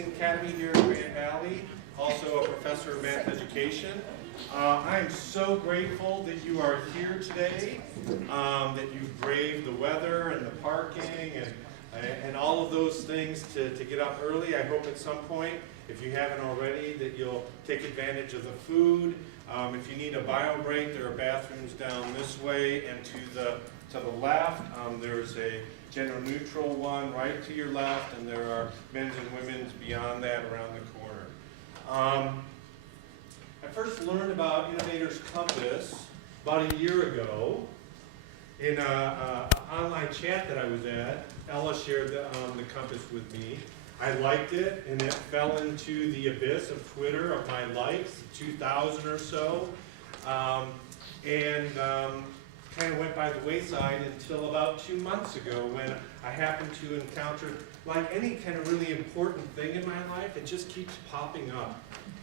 Racing Academy here in Grand Valley, also a professor of math education. I am so grateful that you are here today, that you've braved the weather and the parking and all of those things to get up early. I hope at some point, if you haven't already, that you'll take advantage of the food. If you need a bio break, there are bathrooms down this way and to the left. There's a gender neutral one right to your left, and there are men's and women's beyond that around the corner. I first learned about Innovators Compass about a year ago in an online chat that I was at. Ella shared the compass with me. I liked it, and it fell into the abyss of Twitter, of my likes, 2,000 or so, and kind of went by the wayside until about 2 months ago when I happened to encounter, like any kind of really important thing in my life, it just keeps popping up.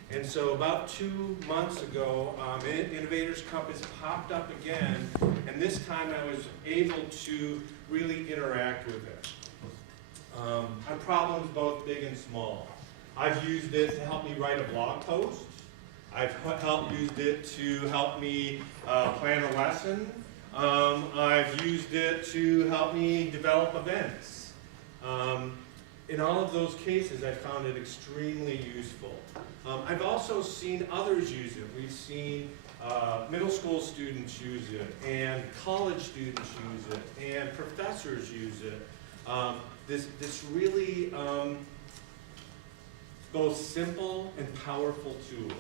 And so about 2 months ago, Innovators Compass popped up again, and this time I was able to really interact with it. On problems both big and small. I've used it to help me write a blog post. I've used it to help me plan a lesson. I've used it to help me develop events. In all of those cases, I found it extremely useful. I've also seen others use it. We've seen middle school students use it, and college students use it, and professors use it. This really both simple and powerful tool.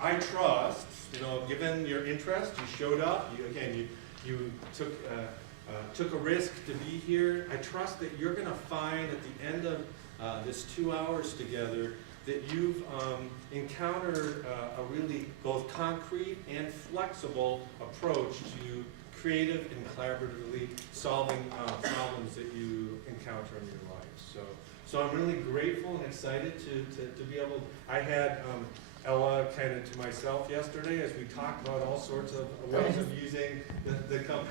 I trust, given your interest, you showed up. You took a risk to be here. I trust that you're going to find at the end of this 2 hours together that you've encountered a really both concrete and flexible approach to creative and collaboratively solving problems that you encounter in your life. So I'm really grateful and excited to be able. I had Ella kind of to myself yesterday as we talked about all sorts of ways of using the compass.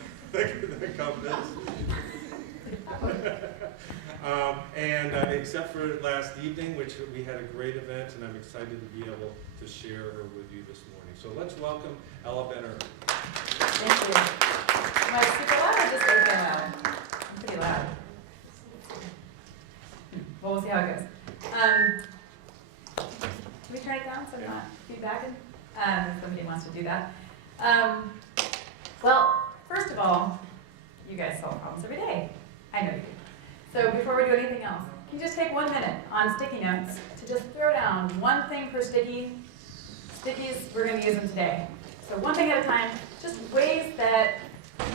Except for last evening, which we had a great event, and I'm excited to be able to share her with you this morning. So let's welcome Ela Ben-Ur. Thank you. Am I super loud or just okay loud? I'm pretty loud. Well, we'll see how it goes. Can we turn it down so I'm not feedbacking? If somebody wants to do that. Well, first of all, you guys solve problems every day. I know you do. So before we do anything else, can you just take 1 minute on sticky notes to just throw down one thing per sticky? Stickies, we're going to use them today. So one thing at a time, just ways that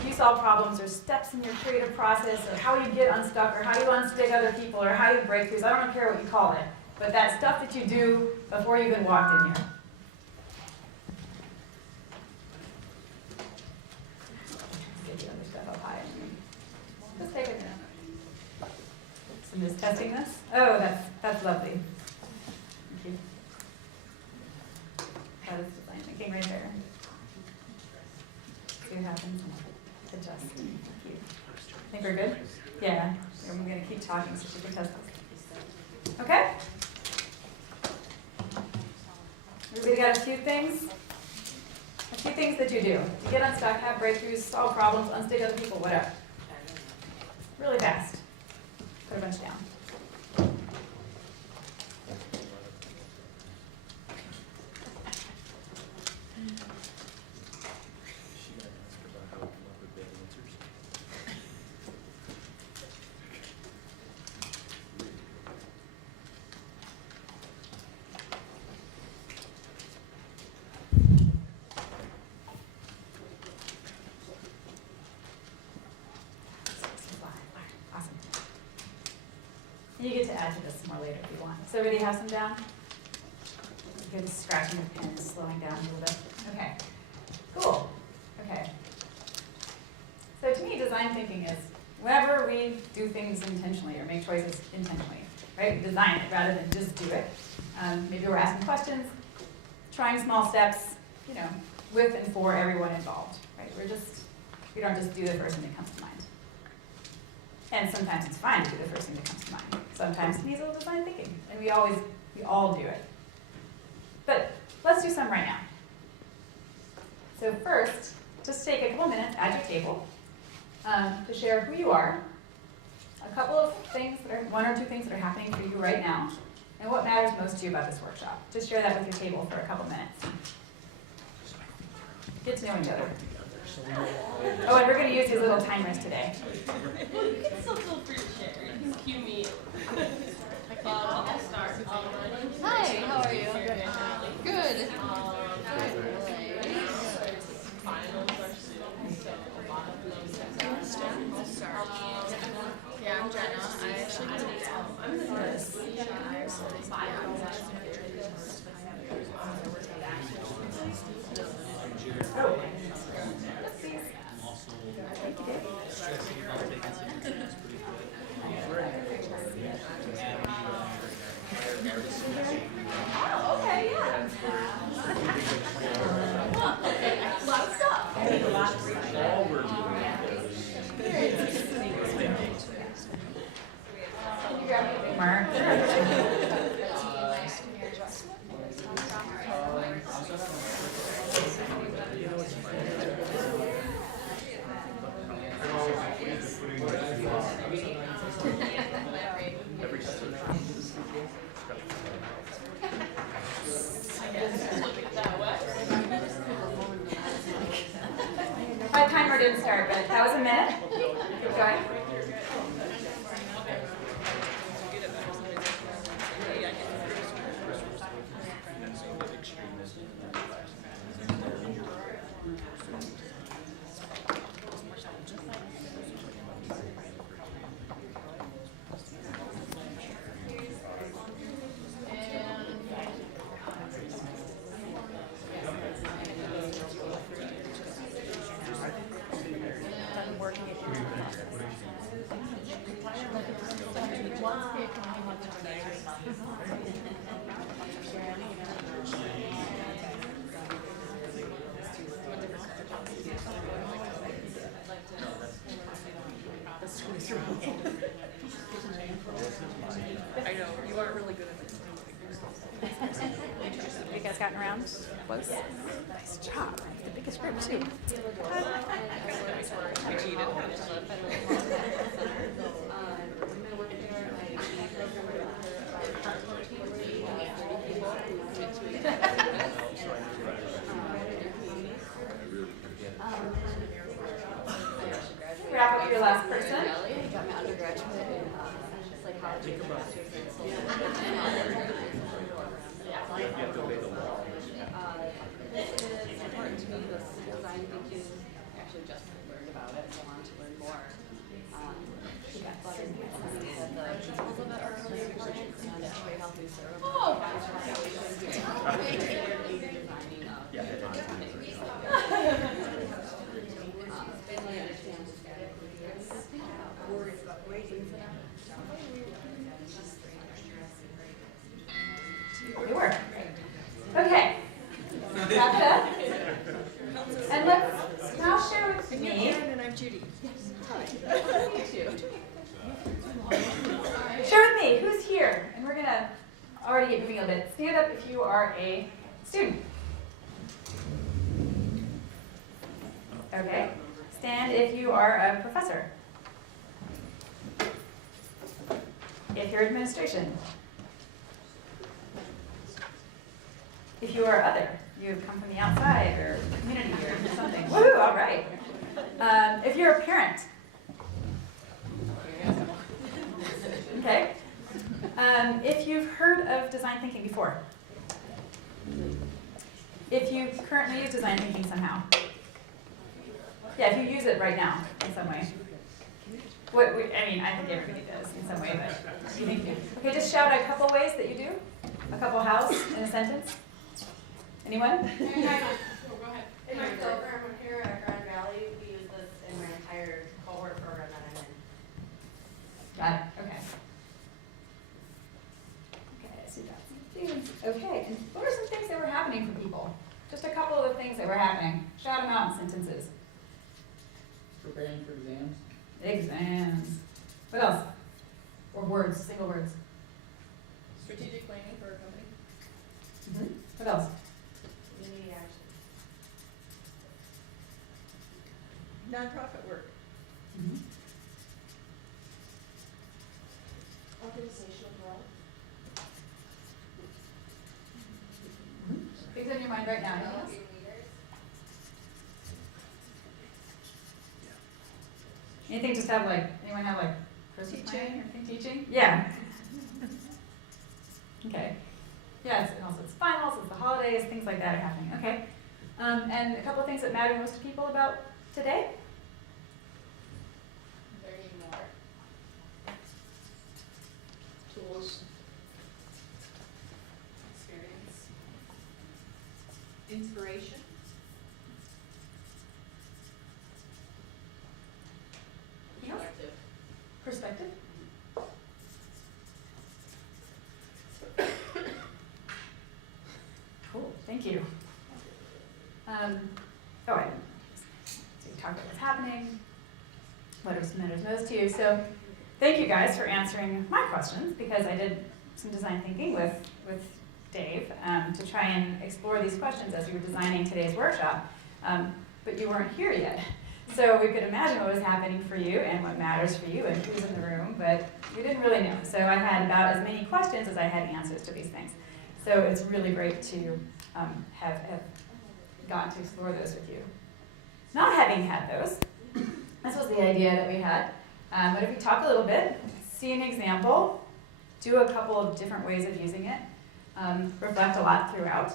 you solve problems or steps in your creative process or how you get unstuck or how you unstick other people or how you break throughs. I don't care what you call it, but that stuff that you do before you even walked in here. Get the other stuff up high. Just take a minute. So I'm just testing this. Oh, that's lovely. Thank you. That is design thinking right there. See what happens. Adjust. Thank you. Think we're good? Yeah. I'm going to keep talking so she can test this. Okay? Everybody got a few things? A few things that you do. You get unstuck, have breakthroughs, solve problems, unstick other people, whatever. Really fast. Put a bunch down. You get to add to this more later if you want. So everybody have some down? Good, scratching the pen, slowing down a little bit. Okay, cool. Okay. So to me, design thinking is whenever we do things intentionally or make choices intentionally, right? We design it rather than just do it. Maybe we're asking questions, trying small steps, with and for everyone involved, right? We don't just do the first thing that comes to mind. And sometimes it's fine to do the first thing that comes to mind. Sometimes it needs a little design thinking, and we all do it. But let's do some right now. So first, just take a couple minutes at your table to share who you are, a couple of things one or two things that are happening for you right now, and what matters most to you about this workshop. Just share that with your table for a couple minutes. Get to know each other. Oh, and we're going to use these little timers today. Well, you can still feel free to share. You can cue me. I'll start. Hi, how are you? Good. Finals are soon, so a lot of those I'll start. Yeah, I'm Jenna. I actually went to I'm the nurse. Oh. Oh, okay, yeah. A lot of stuff. A lot of Can you grab me a big mark? My timer didn't start, but that was a minute. Keep going. I know, you are really good at this. You guys gotten around? Close? Nice job. The biggest group, too. We cheated. Wrap up your last person. I got my undergraduate in psychology and master's in social This is important to me, this design thinking. Actually just learned about it, so I want to learn more. But the principles of it are really important, and it's very healthy cerebral. Oh! They understand worries about raising them. You were. Okay. Wrap it up. And let's now share with me. And I'm Judy. Share with me who's here. And we're going to already get moving a little bit. Stand up if you are a student. Okay. Stand if you are a professor. If you're administration. If you are other, you've come from the outside or community or something. Woohoo, all right. If you're a parent. Okay. If you've heard of design thinking before. If you currently use design thinking somehow. Yeah, if you use it right now in some way. I think everybody does in some way, but okay, just shout a couple ways that you do. A couple hows in a sentence. Anyone? Go ahead. In my program here at Grand Valley, we use this in my entire cohort program that I'm in. Got it. Okay. Okay, so you got some things. Okay, and what are some things that were happening for people? Just a couple of the things that were happening. Shout them out in sentences. Preparing for exams. Exams. What else? Or words, single words. Strategic planning for a company. What else? Community action. Nonprofit work. Organizational growth. Things on your mind right now, anything else? Developing leaders. Anything just have like, anyone have like Christmas planning or anything teaching? Yeah. Okay. Yeah, and also it's finals, it's the holidays, things like that are happening. Okay. And a couple of things that matter most to people about today? Learning more. Tools. Experience. Inspiration. Collective. Perspective? Cool, thank you. So we talked about what's happening, what matters most to you. So thank you guys for answering my questions, because I did some design thinking with Dave to try and explore these questions as we were designing today's workshop. But you weren't here yet. So we could imagine what was happening for you and what matters for you and who's in the room, but we didn't really know. So I had about as many questions as I had answers to these things. So it's really great to have gotten to explore those with you. Not having had those, this was the idea that we had. But if we talk a little bit, see an example, do a couple of different ways of using it, reflect a lot throughout,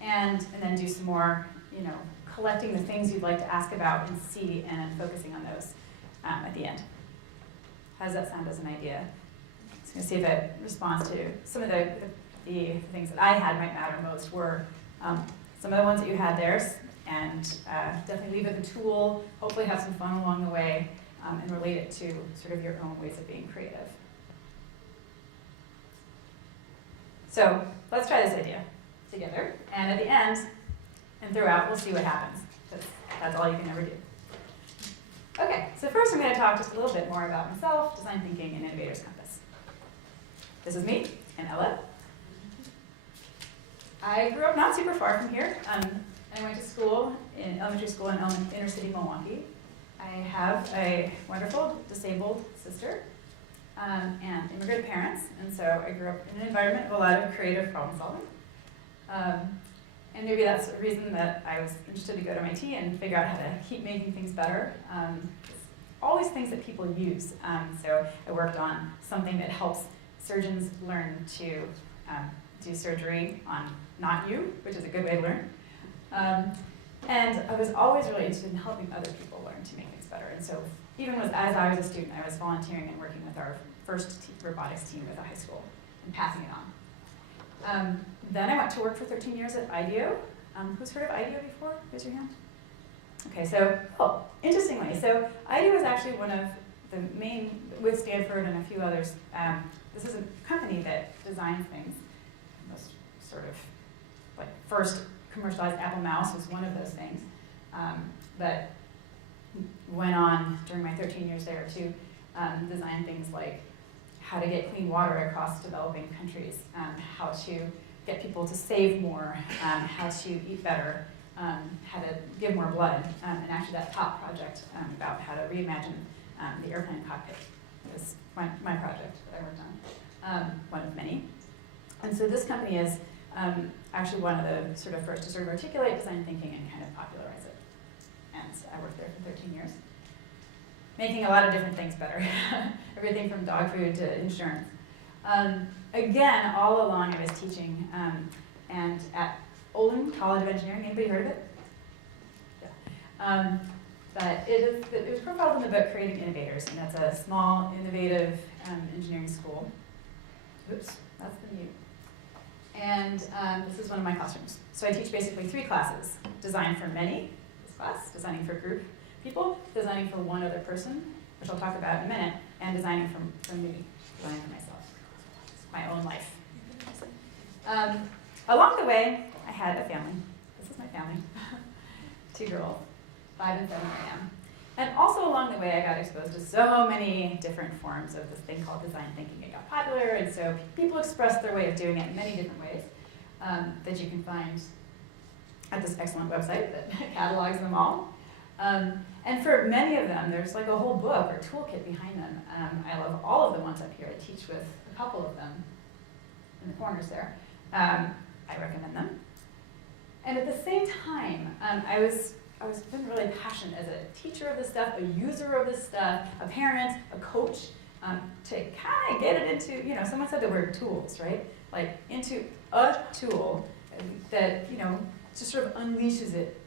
and then do some more, collecting the things you'd like to ask about and see, and then focusing on those at the end. How does that sound as an idea? So I'm going to see if it responds to some of the things that I had might matter most were some of the ones that you had there, and definitely leave it a tool, hopefully have some fun along the way, and relate it to sort of your own ways of being creative. So let's try this idea together, and at the end and throughout, we'll see what happens, because that's all you can ever do. Okay, so first I'm going to talk just a little bit more about myself, design thinking, and Innovator's Compass. This is me and Ella. I grew up not super far from here. I went to school, in elementary school in inner city Milwaukee. I have a wonderful disabled sister and immigrant parents, and so I grew up in an environment of a lot of creative problem solving. And maybe that's a reason that I was interested to go to MIT and figure out how to keep making things better. Always things that people use. So I worked on something that helps surgeons learn to do surgery on not you, which is a good way to learn. And I was always really interested in helping other people learn to make things better. And so even as I was a student, I was volunteering and working with our first robotics team at the high school and passing it on. Then I went to work for 13 years at IDEO. Who's heard of IDEO before? Raise your hand. Okay, so, interestingly, so IDEO is actually one of the main, with Stanford and a few others, this is a company that designs things. Most sort of, like, first commercialized Apple mouse was one of those things. But went on, during my 13 years there, to design things like how to get clean water across developing countries, how to get people to save more, how to eat better, how to give more blood, and actually that top project about how to reimagine the airplane cockpit was my project that I worked on, one of many. And so this company is actually one of the sort of first to sort of articulate design thinking and kind of popularize it. And so I worked there for 13 years, making a lot of different things better, everything from dog food to insurance. Again, all along I was teaching, and at Olin College of Engineering. Anybody heard of it? Yeah. But it was profiled in the book Creating Innovators, and that's a small, innovative engineering school. Oops, that's the mute. And this is one of my classrooms. So I teach basically 3 classes. Design for many, this class, designing for group people, designing for one other person, which I'll talk about in a minute, and designing for me, designing for myself, my own life. Along the way, I had a family. This is my family. 2 girls, 5 and 7 I am. And also along the way, I got exposed to so many different forms of this thing called design thinking. It got popular, and so people expressed their way of doing it in many different ways that you can find at this excellent website that catalogs them all. And for many of them, there's like a whole book or toolkit behind them. I love all of the ones up here. I teach with a couple of them in the corners there. I recommend them. And at the same time, I was been really passionate as a teacher of this stuff, a user of this stuff, a parent, a coach, to kind of get it into, someone said the word tools, right? Like into a tool that, just sort of unleashes it,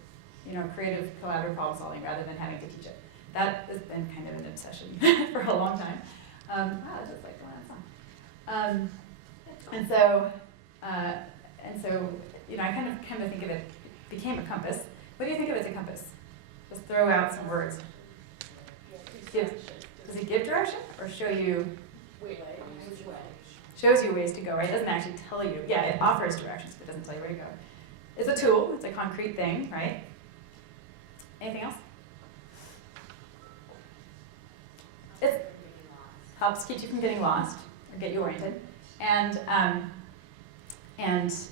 creative, collaborative problem solving rather than having to teach it. That has been kind of an obsession for a long time. Wow, that's just like going on song. And so, I kind of think of it, became a compass. What do you think of as a compass? Just throw out some words. Does it give direction or show you? Shows you ways to go, right? It doesn't actually tell you. Yeah, it offers directions, but it doesn't tell you where to go. It's a tool. It's a concrete thing, right? Anything else? It helps keep you from getting lost or get you oriented. And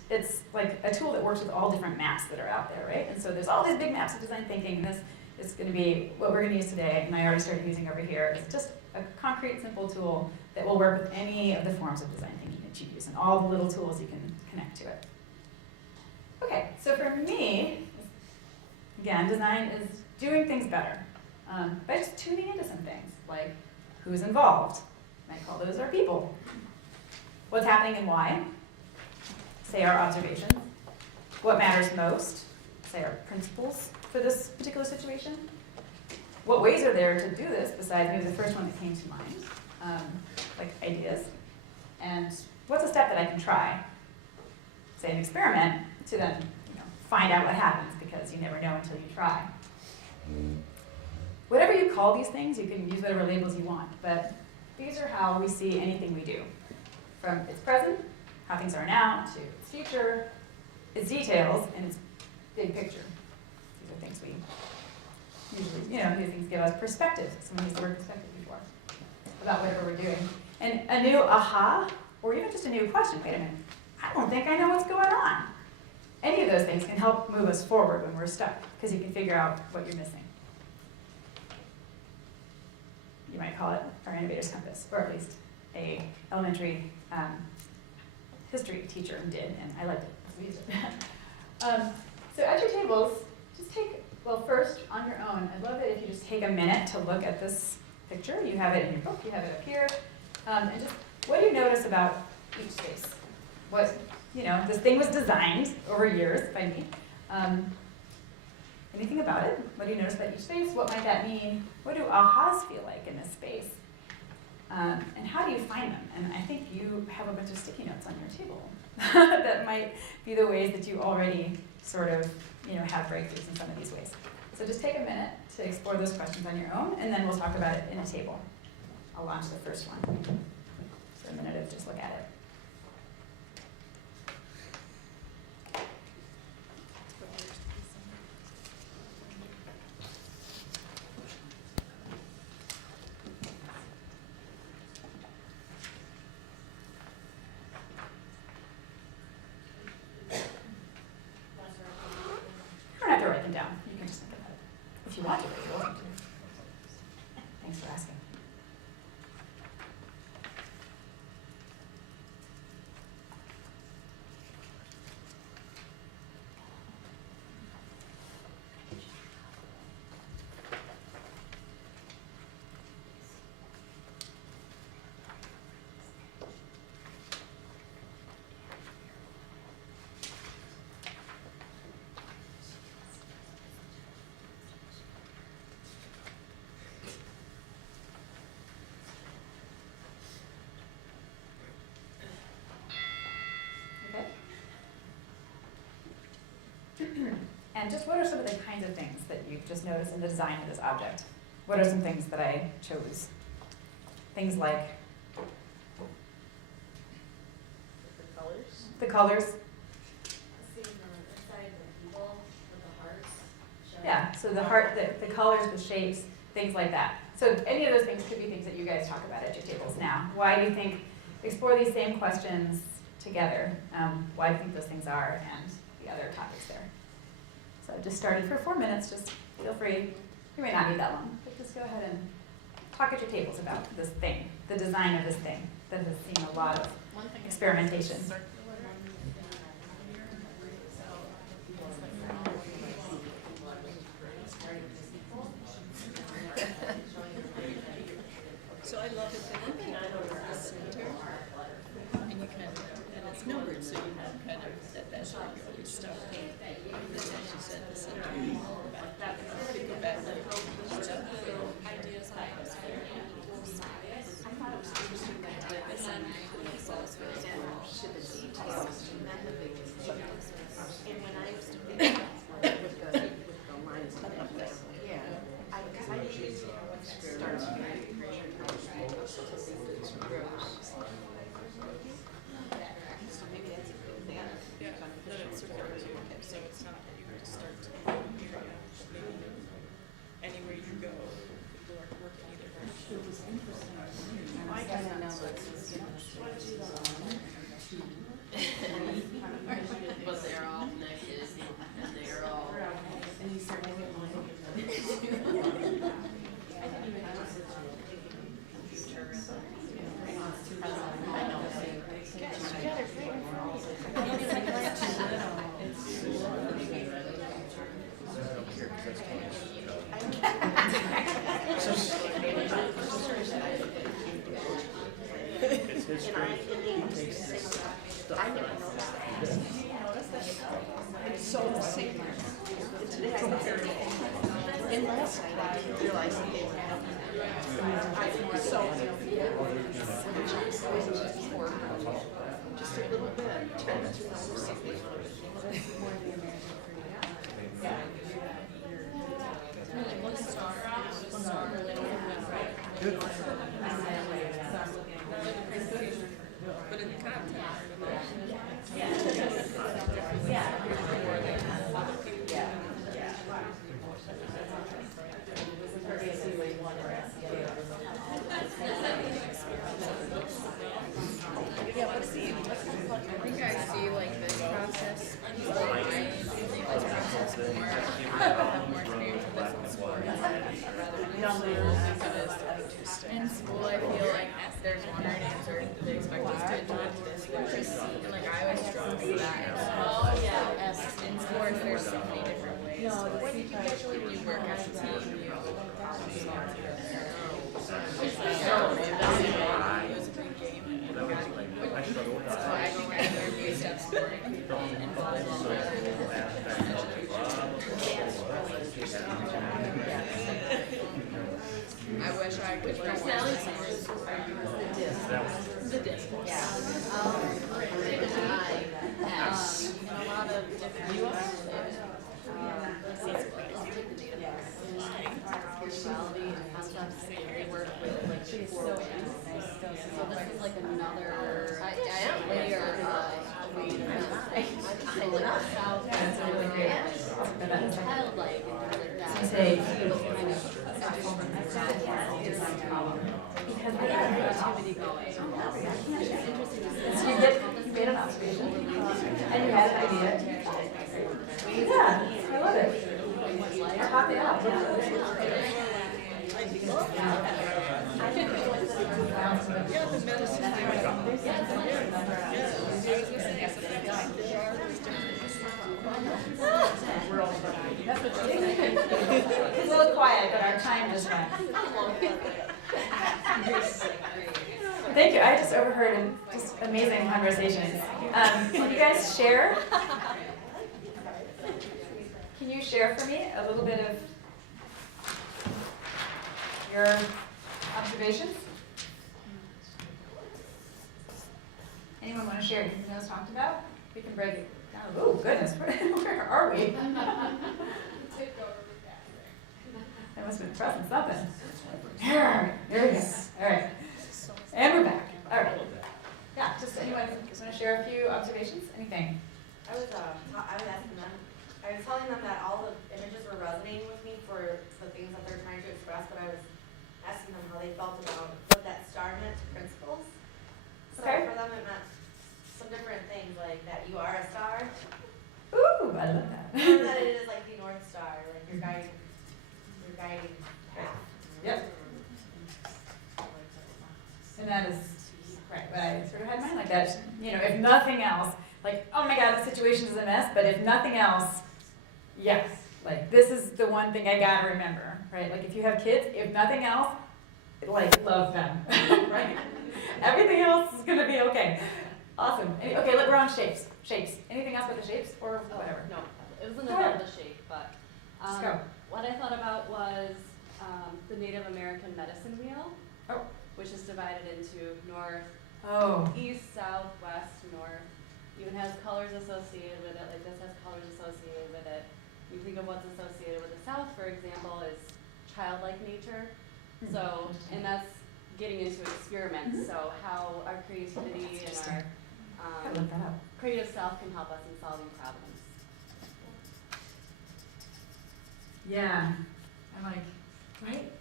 it's like a tool that works with all different maps that are out there, right? And so there's all these big maps of design thinking, and this is going to be what we're going to use today, and I already started using over here. It's just a concrete, simple tool that will work with any of the forms of design thinking that you use, and all the little tools you can connect to it. Okay, so for me, again, design is doing things better by just tuning into some things, like who's involved. I call those our people. What's happening and why. Say our observations. What matters most. Say our principles for this particular situation. What ways are there to do this besides maybe the first one that came to mind, like ideas. And what's a step that I can try, say an experiment, to then find out what happens, because you never know until you try. Whatever you call these things, you can use whatever labels you want, but these are how we see anything we do. From its present, how things are now, to its future, its details, and its big picture. These are things we usually, these things give us perspective. Someone used the word perspective before, about whatever we're doing. And a new aha, or even just a new question, wait a minute, I don't think I know what's going on. Any of those things can help move us forward when we're stuck, because you can figure out what you're missing. You might call it our innovator's compass, or at least a elementary history teacher did, and I liked it, so we used it. So at your tables, just first, on your own, I'd love it if you just take a minute to look at this picture. You have it in your book, you have it up here. And just, what do you notice about each space? This thing was designed over years by me. Anything about it? What do you notice about each space? What might that mean? What do ahas feel like in this space? And how do you find them? And I think you have a bunch of sticky notes on your table that might be the ways that you already sort of, have breakthroughs in some of these ways. So just take a minute to explore those questions on your own, and then we'll talk about it in a table. I'll launch the first one. So a minute to just look at it. You don't have to write them down. You can just think about it. If you want to, but you don't want to. Thanks for asking. And just what are some of the kinds of things that you've just noticed in the design of this object? What are some things that I chose? Things like the colors. Yeah, so the heart, the colors, the shapes, things like that. So any of those things could be things that you guys talk about at your tables now. Why do you think, explore these same questions together. Why do you think those things are, and the other topics there. So I've just started for 4 minutes, just feel free. You may not need that long, but just go ahead and talk at your tables about this thing, the design of this thing that has seen a lot of experimentation. So I love it that the people are the center, and you kind of, and it's numbered, so you know kind of that that's where you always start. And then as you said, the center, back, you go back like, what's up? Ideas on how to size. I thought it was interesting that the scientific results goes down to the details and then the big details. And when I used to think about with the lines up there, yeah, because I usually start to get pressure so maybe that's a good thing. Yeah, that it's circular, so it's not, you have to start to area, maybe anywhere you go, people are working either direction. But they're all connected and they're all. And you start making It's history. He takes this stuff. I never noticed that. It's so sick. Today I compared it. And last night I didn't realize that they were helping. So, just a little bit. Tend to notice something. Good. But in the content, I think I see like this process. I believe this process more. I have more experience with this in sport rather than because in school I feel like there's one right answer. They expect us to do it this way. And like I always struggle with that. Oh yeah. In sports there's so many different ways. When you work as a team, you it was a big game. So I think I learned new steps more in volleyball. I wish I could learn more. The disc. Yeah. In a lot of different spirituality and concepts they work with like four winds. So this is like another layer of That's really great. childlike and things like that. Say, It was kind of design problem. Because I got creativity going. It's interesting to see. you made an observation, and you had an idea. Yeah, I love it. Pop it up. yeah, the medicine. It's a little quiet, but our time just went. Thank you. I just overheard just amazing conversations. Can you guys share? Can you share for me a little bit of your observations? Anyone want to share anything else talked about? We can break it down. Oh goodness, where are we? That must have been pressing something. There we go. All right. And we're back. All right. Yeah, just anyone want to share a few observations? Anything? I was asking them I was telling them that all the images were resonating with me for the things that they're trying to express, but I was asking them how they felt about what that star meant to principals. So Okay. for them it meant some different things, like that you are a star, Ooh, I love that. or that it is like the North Star, like your guiding path. Yep. And that is right, what I sort of had in mind like that. You know, if nothing else, like, oh my God, the situation is a mess, but if nothing else, yes, like this is the one thing I gotta remember, right? Like if you have kids, if nothing else, like love them, right? Everything else is gonna be okay. Awesome. Okay, look, we're on shapes. Shapes. Anything else with the shapes or whatever? No, it wasn't Go about ahead. the shape, but Let's go. what I thought about was the Native American medicine wheel, Oh. which is divided into north, Oh. east, south, west, north. Even has colors associated with it, like this has colors associated with it. You think of what's associated with the south, for example, is childlike nature. So, and that's getting into experiments, so how our creativity and our I look that up. creative self can help us in solving problems. Yeah. I'm like, right?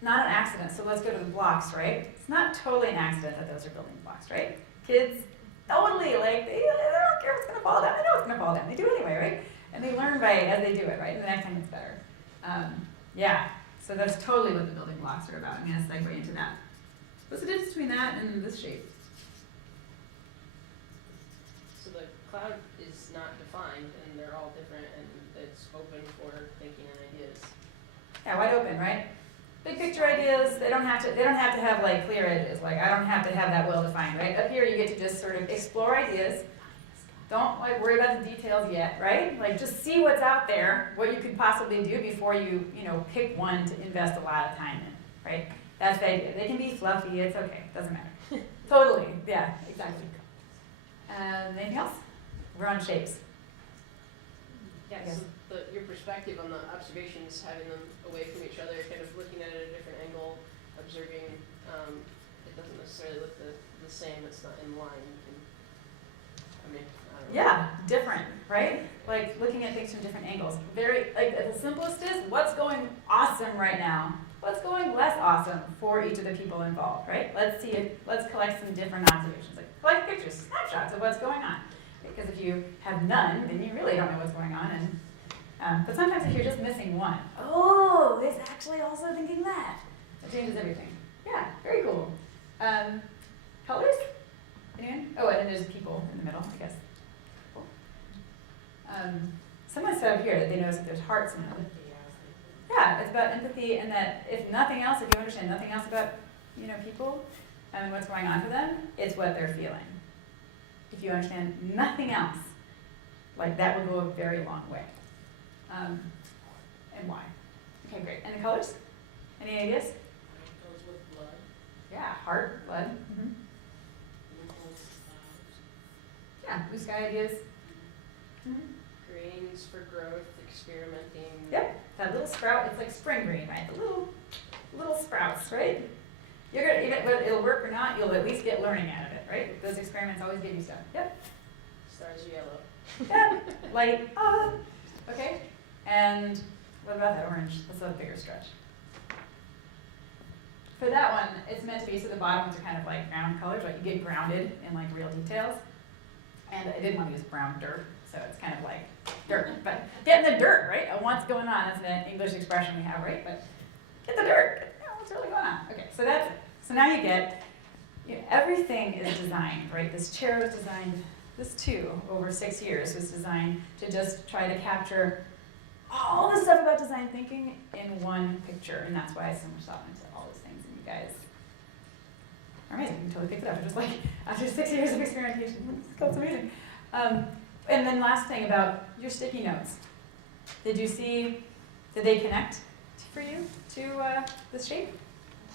Not an accident. So let's go to the blocks, right? It's not totally an accident that those are building blocks, right? Kids, totally, like, they don't care if it's going to fall down. They know it's going to fall down. They do it anyway, right? And they learn by as they do it, right? And the next time it's better. Yeah. So that's totally what the building blocks are about. I'm going to segue into that. What's the difference between that and this shape? So the cloud is not defined, and they're all different, and it's open for thinking and ideas. Yeah, wide open, right? Big picture ideas, they don't have to have like clear edges. Like I don't have to have that well defined, right? Up here you get to just sort of explore ideas. Don't like worry about the details yet, right? Like just see what's out there, what you could possibly do before you pick one to invest a lot of time in, right? That's the idea. They can be fluffy, it's okay, doesn't matter. Totally, yeah, exactly. Anything else? We're on shapes. Yeah, Yes. so your perspective on the observations, having them away from each other, kind of looking at it at a different angle, observing, it doesn't necessarily look the same, it's not in line. You can, I mean, I don't know. Yeah, different, right? Like looking at things from different angles. Very, like the simplest is what's going awesome right now. What's going less awesome for each of the people involved, right? Let's collect some different observations. Like collect pictures, snapshots of what's going on. Because if you have none, then you really don't know what's going on. But sometimes if you're just missing one, oh, it's actually also thinking that. It changes everything. Yeah, very cool. Colors? Anyone? Oh, and then there's people in the middle, I guess. Cool. Someone said up here that they noticed that there's hearts in them. Yeah, it's about empathy, and that if nothing else, if you understand nothing else about people and what's going on for them, it's what they're feeling. If you understand nothing else, like that will go a very long way. And why? Okay, great. And the colors? Any ideas? Goes with blood. Yeah, heart, blood. Yeah, blue sky ideas. Greens for growth, experimenting. Yep, that little sprout, it's like spring green, right? The little sprouts, right? You're gonna, even whether it'll work or not, you'll at least get learning out of it, right? Those experiments always give you stuff. Yep. Stars yellow. Yeah, light, okay. And what about that orange? That's a bigger stretch. For that one, it's meant to be, so the bottom ones are kind of like ground colors, like you get grounded in like real details. And I didn't want to use brown dirt, so it's kind of like dirt. But get in the dirt, right? What's going on? That's an English expression we have, right? But get the dirt. What's really going on? Okay, so that's it. So now you get, everything is designed, right? This chair was designed, this too, over 6 years was designed to just try to capture all the stuff about design thinking in one picture. And that's why I so much thought into all those things. And you guys are amazing. You totally picked it up. Just like after 6 years of experimentation, that's amazing. And then last thing about your sticky notes. Did they connect for you to this shape?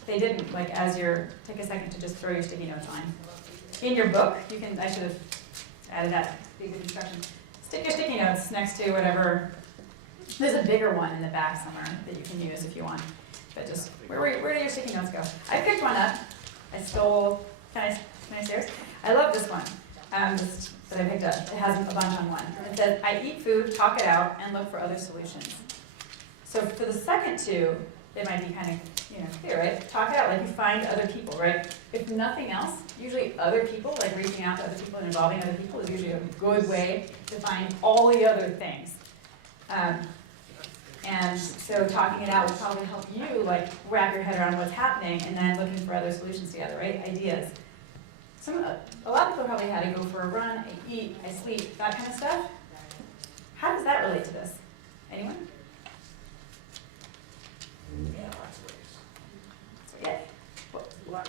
They didn't, like as take a second to just throw your sticky notes on. In your book, I should have added that, be good instruction. Stick your sticky notes next to whatever, there's a bigger one in the back somewhere that you can use if you want. But just, where do your sticky notes go? I picked one up. I stole, can I stairs? I love this one. that I picked up. It has a bunch on one. It says, I eat food, talk it out, and look for other solutions. So for the second two, they might be kind of, clear, right? Talk it out, like you find other people, right? If nothing else, usually other people, like reaching out to other people and involving other people is usually a good way to find all the other things. And so talking it out will probably help you like wrap your head around what's happening and then looking for other solutions together, right? Ideas. A lot of people probably had to go for a run, I eat, I sleep, that kind of stuff. How does that relate to this? Anyone? Yeah, lots of ways. Yeah.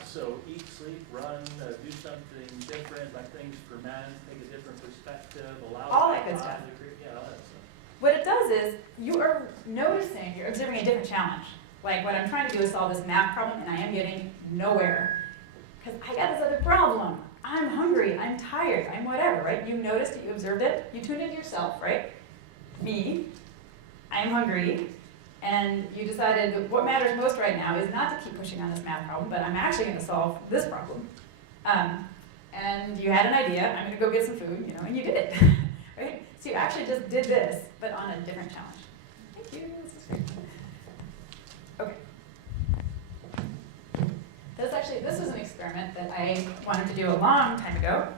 So eat, sleep, run, do something different, let things ferment, take a different perspective, allow All that good thought stuff. to create- Yeah, all that stuff. What it does is you are noticing, you're observing a different challenge. Like what I'm trying to do is solve this math problem and I am getting nowhere. Because I got this other problem. I'm hungry, I'm tired, I'm whatever, right? You noticed it, you observed it, you tuned into yourself, right? Me, I'm hungry, and you decided that what matters most right now is not to keep pushing on this math problem, but I'm actually going to solve this problem. And you had an idea, I'm going to go get some food, and you did it, right? So you actually just did this, but on a different challenge. Thank you, this is great. Okay. This was an experiment that I wanted to do a long time ago,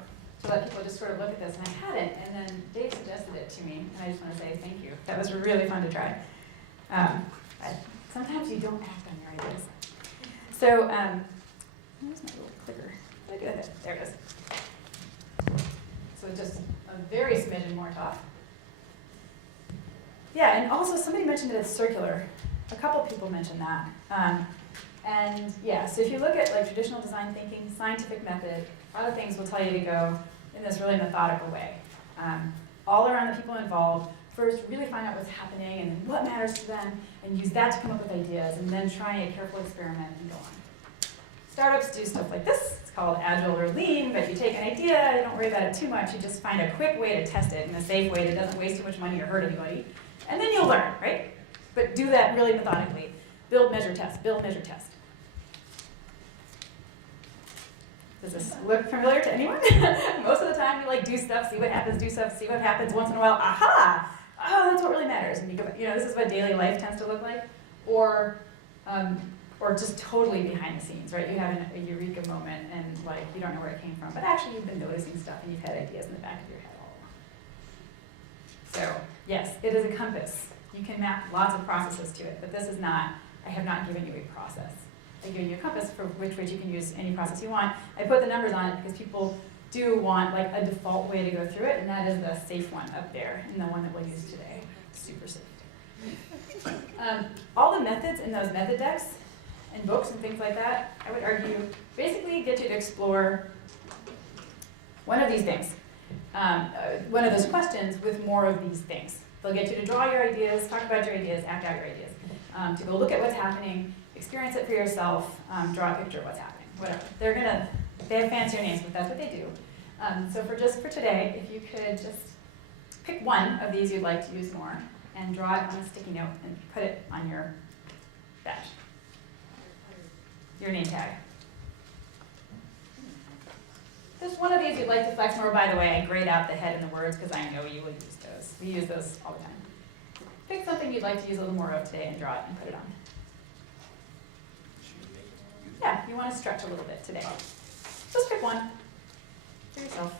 to let people just sort of look at this, and I hadn't, and then Dave suggested it to me, and I just want to say thank you. That was really fun to try. But sometimes you don't act on your ideas. So, where's my little clicker? What did I do with it? There it is. So just a very smidgen more talk. Yeah, and also somebody mentioned it as circular. A couple people mentioned that. And yeah, so if you look at like traditional design thinking, scientific method, a lot of things will tell you to go in this really methodical way. All around the people involved, first really find out what's happening and what matters to them, and use that to come up with ideas, and then try a careful experiment and go on. Startups do stuff like this. It's called agile or lean, but you take an idea, you don't worry about it too much, you just find a quick way to test it in a safe way that doesn't waste too much money or hurt anybody, and then you'll learn, right? But do that really methodically. Build, measure, test, build, measure, test. Does this look familiar to anyone? Most of the time you do stuff, see what happens, do stuff, see what happens. Once in a while, aha! Oh, that's what really matters. And you go, this is what daily life tends to look like. Or just totally behind the scenes, right? You have a eureka moment and you don't know where it came from, but actually you've been noticing stuff and you've had ideas in the back of your head all along. So yes, it is a compass. You can map lots of processes to it, but this is not, I have not given you a process. I've given you a compass for which you can use any process you want. I put the numbers on it because people do want a default way to go through it, and that is the safe one up there, and the one that we'll use today. Super safe. All the methods in those method decks and books and things like that, I would argue, basically get you to explore one of these things. One of those questions with more of these things. They'll get you to draw your ideas, talk about your ideas, act out your ideas. To go look at what's happening, experience it for yourself, draw a picture of what's happening, whatever. They have fancier names, but that's what they do. So for today, if you could just pick one of these you'd like to use more and draw it on a sticky note and put it on your badge, your name tag. Just one of these you'd like to flex more. By the way, I grayed out the head and the words because I know you will use those. We use those all the time. Pick something you'd like to use a little more of today and draw it and put it on. Yeah, you want to stretch a little bit today. Just pick one for yourself.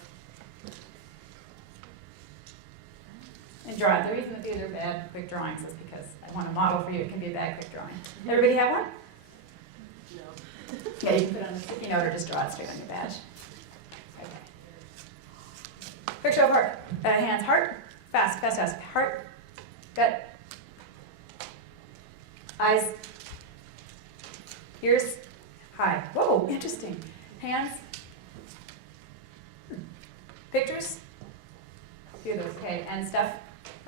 And draw it. The reason that these are bad quick drawings is because I want to model for you. It can be a bad quick drawing. Everybody have one? No. Yeah, you can put it on a sticky note or just draw it straight on your badge. Okay. Quick show of heart. Hands, heart. Fast, fast, fast. Heart. Gut. Eyes. Ears. Hi. Whoa, interesting. Hands. Pictures. A few of those. Okay, and stuff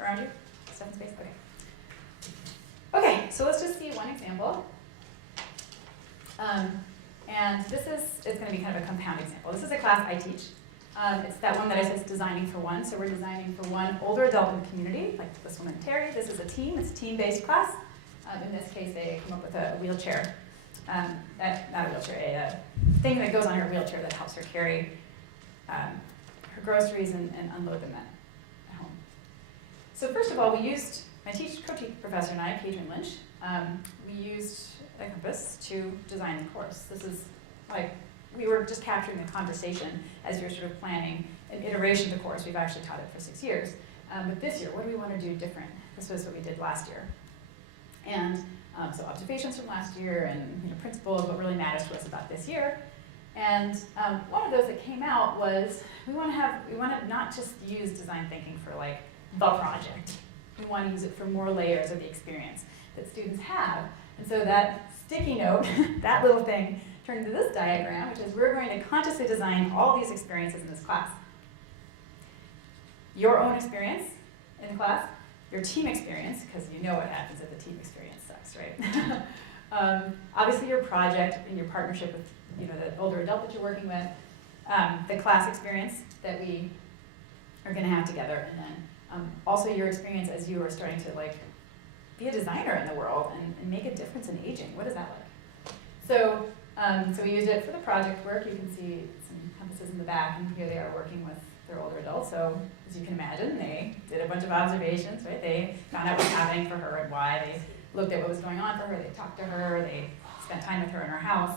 around you? Stuff in space? Okay. Okay, so let's just see one example. And it's going to be kind of a compound example. This is a class I teach. It's that one that I said is designing for one. So we're designing for one older adult in the community, like this woman Terry. This is a team. It's a team-based class. In this case, they come up with a wheelchair. Not a wheelchair, a thing that goes on her wheelchair that helps her carry groceries and unload them at home. So first of all, we used, my co-teacher professor and I, Kadrian Lynch, we used a compass to design the course. This is like, we were just capturing the conversation as we were sort of planning an iteration of the course. We've actually taught it for 6 years. But this year, what do we want to do different? This was what we did last year. And so observations from last year and principles, what really matters to us about this year. And one of those that came out was we want to not just use design thinking for like the project. We want to use it for more layers of the experience that students have. And so that sticky note, that little thing, turned into this diagram, which is we're going to consciously design all these experiences in this class. Your own experience in the class, your team experience, because you know what happens if the team experience sucks, right? Obviously your project and your partnership with the older adult that you're working with, the class experience that we are going to have together, and then also your experience as you are starting to like be a designer in the world and make a difference in aging. What is that like? So we used it for the project work. You can see some compasses in the back, and here they are working with their older adults. So as you can imagine, they did a bunch of observations, right? They found out what's happening for her and why. They looked at what was going on for her. They talked to her. They spent time with her in her house,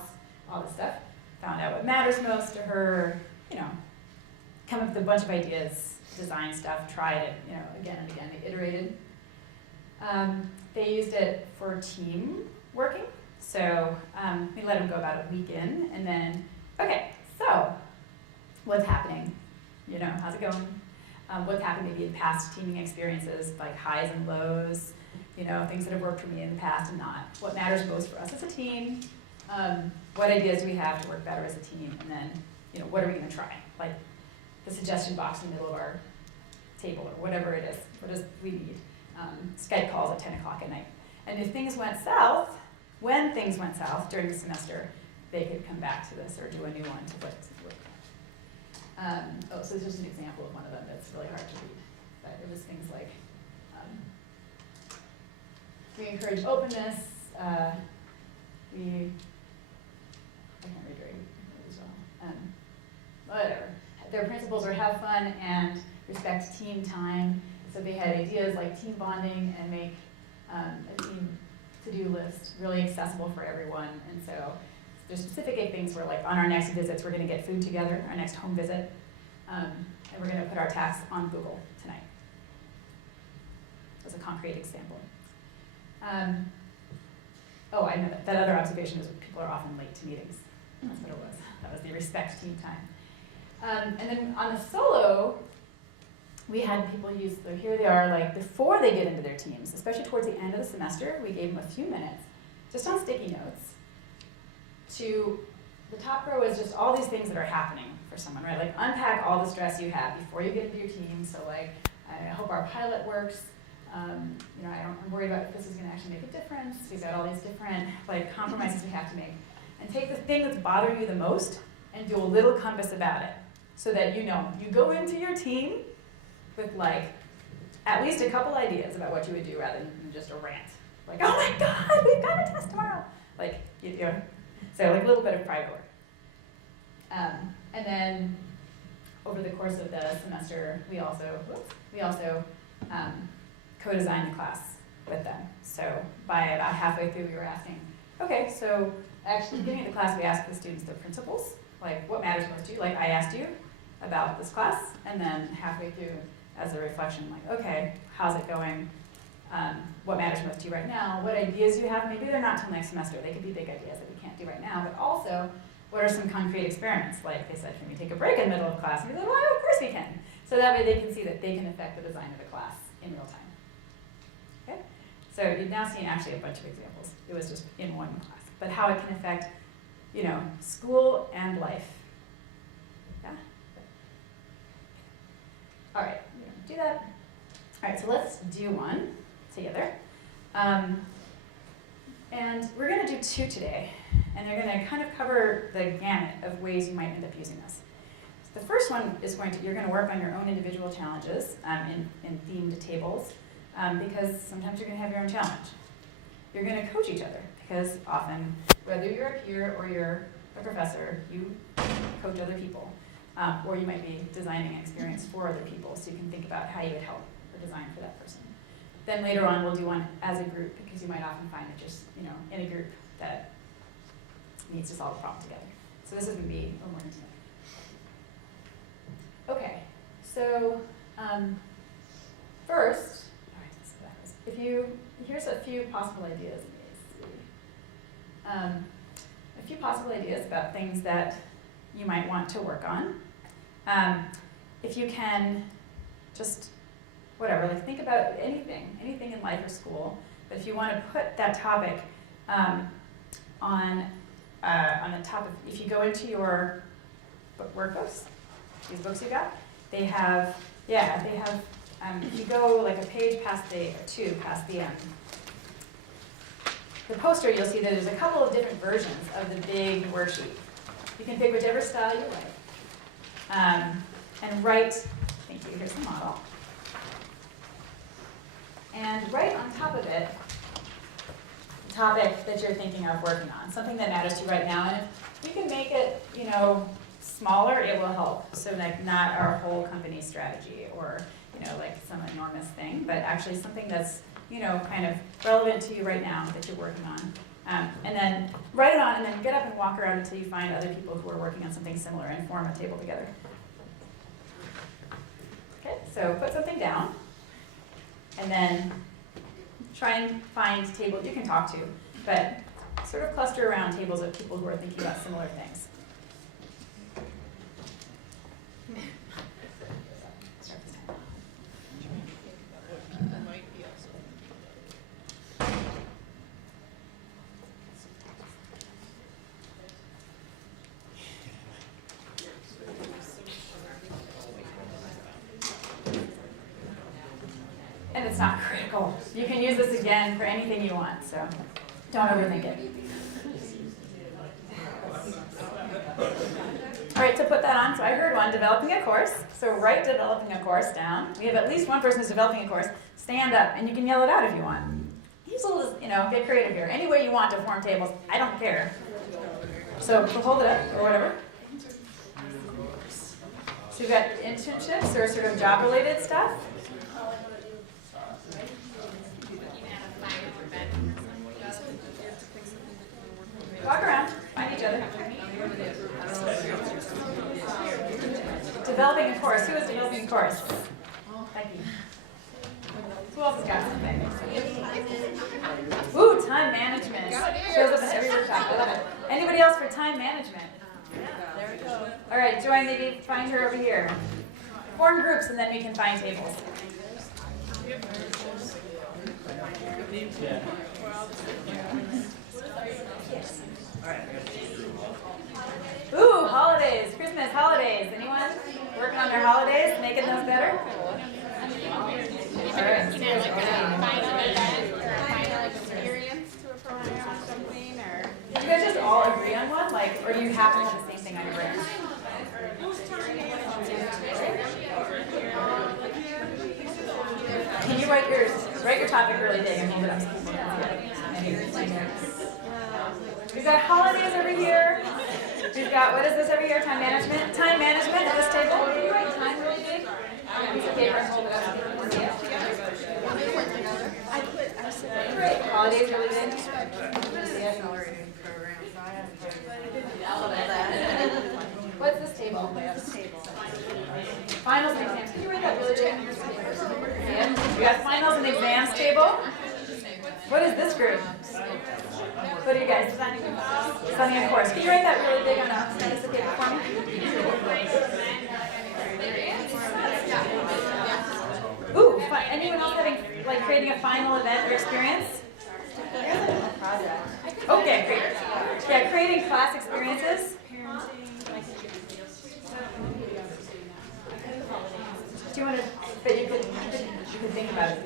all this stuff. Found out what matters most to her, come up with a bunch of ideas, design stuff, tried it, again and again. They iterated. They used it for team working. So we let them go about a week in, and then, okay, so what's happening? How's it going? What's happened maybe in past teaming experiences, like highs and lows, things that have worked for me in the past and not. What matters most for us as a team? What ideas do we have to work better as a team? And then, what are we going to try? Like the suggestion box in the middle of our table or whatever it is. What does we need? Skype calls at 10 o'clock at night. And if things went south, when things went south during the semester, they could come back to this or do a new one to put it to work. So this is an example of one of them that's really hard to read. But it was things like, we encourage openness, I can't read very well. Whatever. Their principles are have fun and respect team time. So they had ideas like team bonding and make a team to-do list really accessible for everyone. And so there's specific things where, like, on our next visits, we're going to get food together, our next home visit, and we're going to put our tasks on Google tonight. As a concrete example. Oh, I know that other observation is people are often late to meetings. That's what it was. That was the respect team time. And then on the solo, we had people use, so here they are, like before they get into their teams, especially towards the end of the semester, we gave them a few minutes, just on sticky notes, to, the top row is just all these things that are happening for someone, right? Like unpack all the stress you have before you get into your team. So like, I hope our pilot works. I'm worried about if this is gonna actually make a difference. We've got all these different like compromises we have to make. And take the thing that's bothering you the most and do a little compass about it. So that you go into your team with like at least a couple ideas about what you would do rather than just a rant. Like, oh my God, we've got a test tomorrow. Like, so like a little bit of private work. And then over the course of the semester, we also co-designed the class with them. So by about halfway through, we were asking, okay, so actually beginning of the class, we asked the students their principles, like what matters most to you. Like I asked you about this class, and then halfway through, as a reflection, like, okay, how's it going? What matters most to you right now? What ideas you have? Maybe they're not till next semester. They could be big ideas that we can't do right now, but also, what are some concrete experiments? Like they said, can we take a break in the middle of class? And we're like, well, of course we can. So that way they can see that they can affect the design of the class in real time. Okay? So you've now seen actually a bunch of examples. It was just in one class. But how it can affect, school and life. Yeah? All right, we're gonna do that. All right, so let's do one together. And we're gonna do two today. And they're gonna kind of cover the gamut of ways you might end up using this. So the first one is you're gonna work on your own individual challenges in themed tables, because sometimes you're gonna have your own challenge. You're gonna coach each other, because often, whether you're a peer or you're a professor, you coach other people. or you might be designing an experience for other people, so you can think about how you would help or design for that person. Then later on, we'll do one as a group, because you might often find that just, in a group that needs to solve a problem together. So this is going to be a little more intimate. Okay, so first, all right, let's go backwards. Here's a few possible ideas. A few possible ideas about things that you might want to work on. If you can just, whatever, like think about anything in life or school, but if you want to put that topic on the top of, if you go into your workbooks, these books you got, they have, if you go like a page past or two past the poster, you'll see that there's a couple of different versions of the big worksheet. You can pick whichever style you like. And write, thank you, here's the model. And write on top of it the topic that you're thinking of working on, something that matters to you right now. And if you can make it, smaller, it will help. So like not our whole company strategy or, like some enormous thing, but actually something that's, kind of relevant to you right now that you're working on. And then write it on and then get up and walk around until you find other people who are working on something similar and form a table together. Okay, so put something down and then try and find tables you can talk to, but sort of cluster around tables of people who are thinking about similar things. And it's not critical. You can use this again for anything you want, so don't overthink it. All right, to put that on, so I heard one, developing a course. So write developing a course down. We have at least one person who's developing a course. Stand up, and you can yell it out if you want. Use a little, get creative here. Any way you want to form tables, I don't care. So hold it up, or whatever. So we've got internships or sort of job-related stuff. Walk around, find each other. Developing a course. Who is developing a course? Becky. Who else has got something? Ooh, time management. Shows up in every workshop. I love it. Anybody else for time management? There we go. All right, Joy, maybe find her over here. Form groups and then we can find tables. Ooh, holidays, Christmas holidays. Anyone working on their holidays, making those better? All right. Like a final event or a final experience to a program or something, or. Did you guys just all agree on one, or do you happen to have the same thing on your brain? Can you write your topic really big and hold it up so people can see it? We've got holidays over here. We've got, what is this over here? Time management. Time management at this table. What do you write? Time really big? Piece of paper and hold it up. Great. Holidays really big. What's this table? Finals and exams. Can you write that really big on your table? We got finals and exams table. What is this group? What are you guys designing a course? Can you write that really big on a piece of paper for me? Ooh, fun. Anyone else having creating a final event or experience? Okay, great. Yeah, creating class experiences. Do you want to? But you could think about it.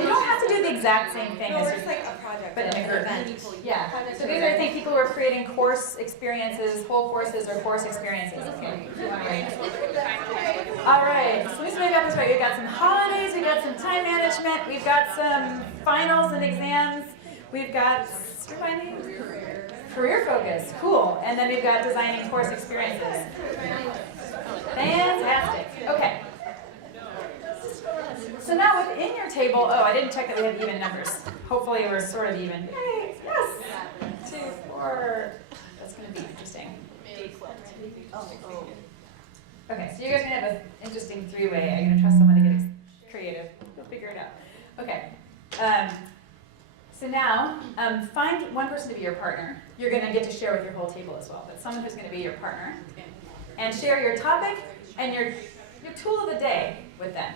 You don't have have to do the exact same thing No, as we're just like a project. but in a an group. event. Yeah, Project so or these are, I event. think, people who are creating course experiences, whole courses or course experiences. Okay. If you want to write it. All right, so let me see if I got this right. We've got some holidays, we've got some time management, we've got some finals and exams, we've got career focus, cool, and then we've got designing course experiences. Fantastic. Okay. So now within your table, oh, I didn't check that we have even numbers. Hopefully we're sort of even. Yay, yes. 2, 4. That's going to be interesting. Okay, so you guys are going to have an interesting three-way. I'm going to trust someone to get creative. We'll figure it out. Okay. So now, find one person to be your partner. You're going to get to share with your whole table as well, but someone who's going to be your partner. And share your topic and your tool of the day with them.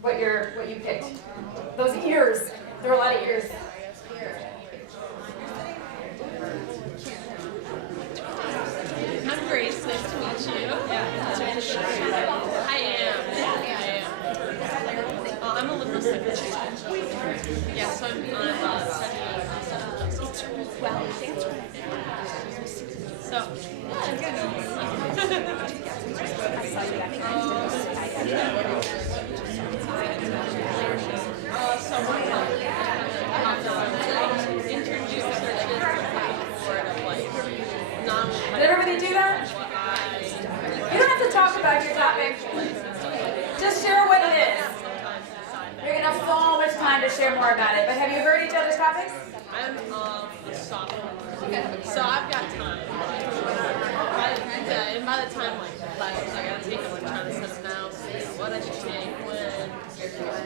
What you picked. Those ears. There are a lot of ears. I'm Grace. Nice to meet you. I am. I'm a liberal secretary. Yeah, so I'm studying social justice. Well, that's right. So, Did everybody do that? You don't have to talk about your topic. Just share what it is. You're going to have so much time to share more about it. But have you heard each other's topics? I'm a sophomore, so I've got time. And by the time I gotta take them, I'm trying to set them now, what I should take, when,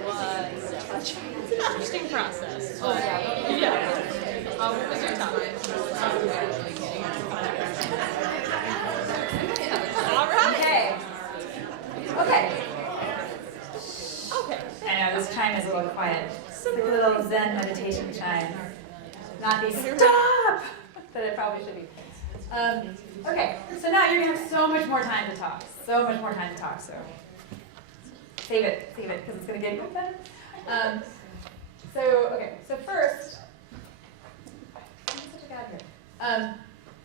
what. It's an interesting process. But, yeah. What's your topic? All right. Okay. Okay. I know this chime is a little quiet. It's like a little Zen meditation chime. Not the stop that it probably should be. Okay, so now you're gonna have so much more time to talk. So much more time to talk. So save it, because it's gonna get even better. So first, I'm such a god here.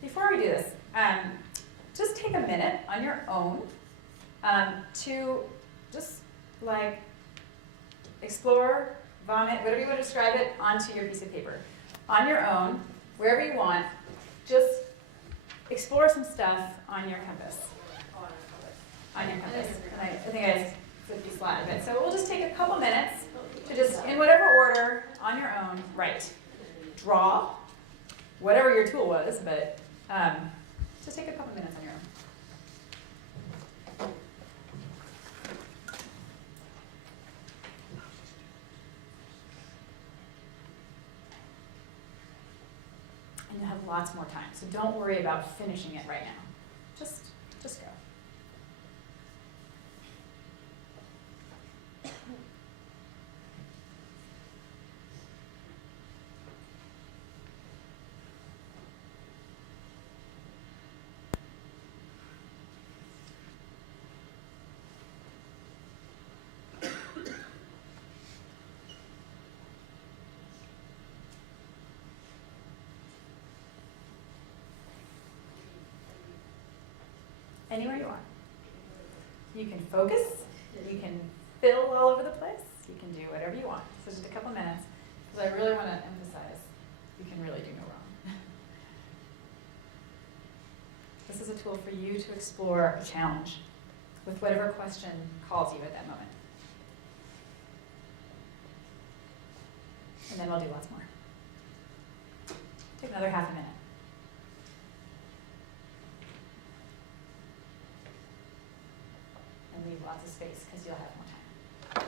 Before we do this, just take a minute on your own to just like explore, vomit, whatever you want to describe it, onto your piece of paper. On your own, wherever you want, just explore some stuff on your compass. On your compass. And I think I flipped the slide a bit. So we'll just take a couple minutes to just, in whatever order, on your own, write. Draw, whatever your tool was, but just take a couple minutes on your own. And you'll have lots more time, so don't worry about finishing it right now. Just go. Anywhere you want. You can focus, you can fill all over the place, you can do whatever you want. So just a couple minutes, because I really want to emphasize you can really do no wrong. This is a tool for you to explore a challenge with whatever question calls you at that moment. And then we'll do lots more. Take another half a minute. And leave lots of space because you'll have more time.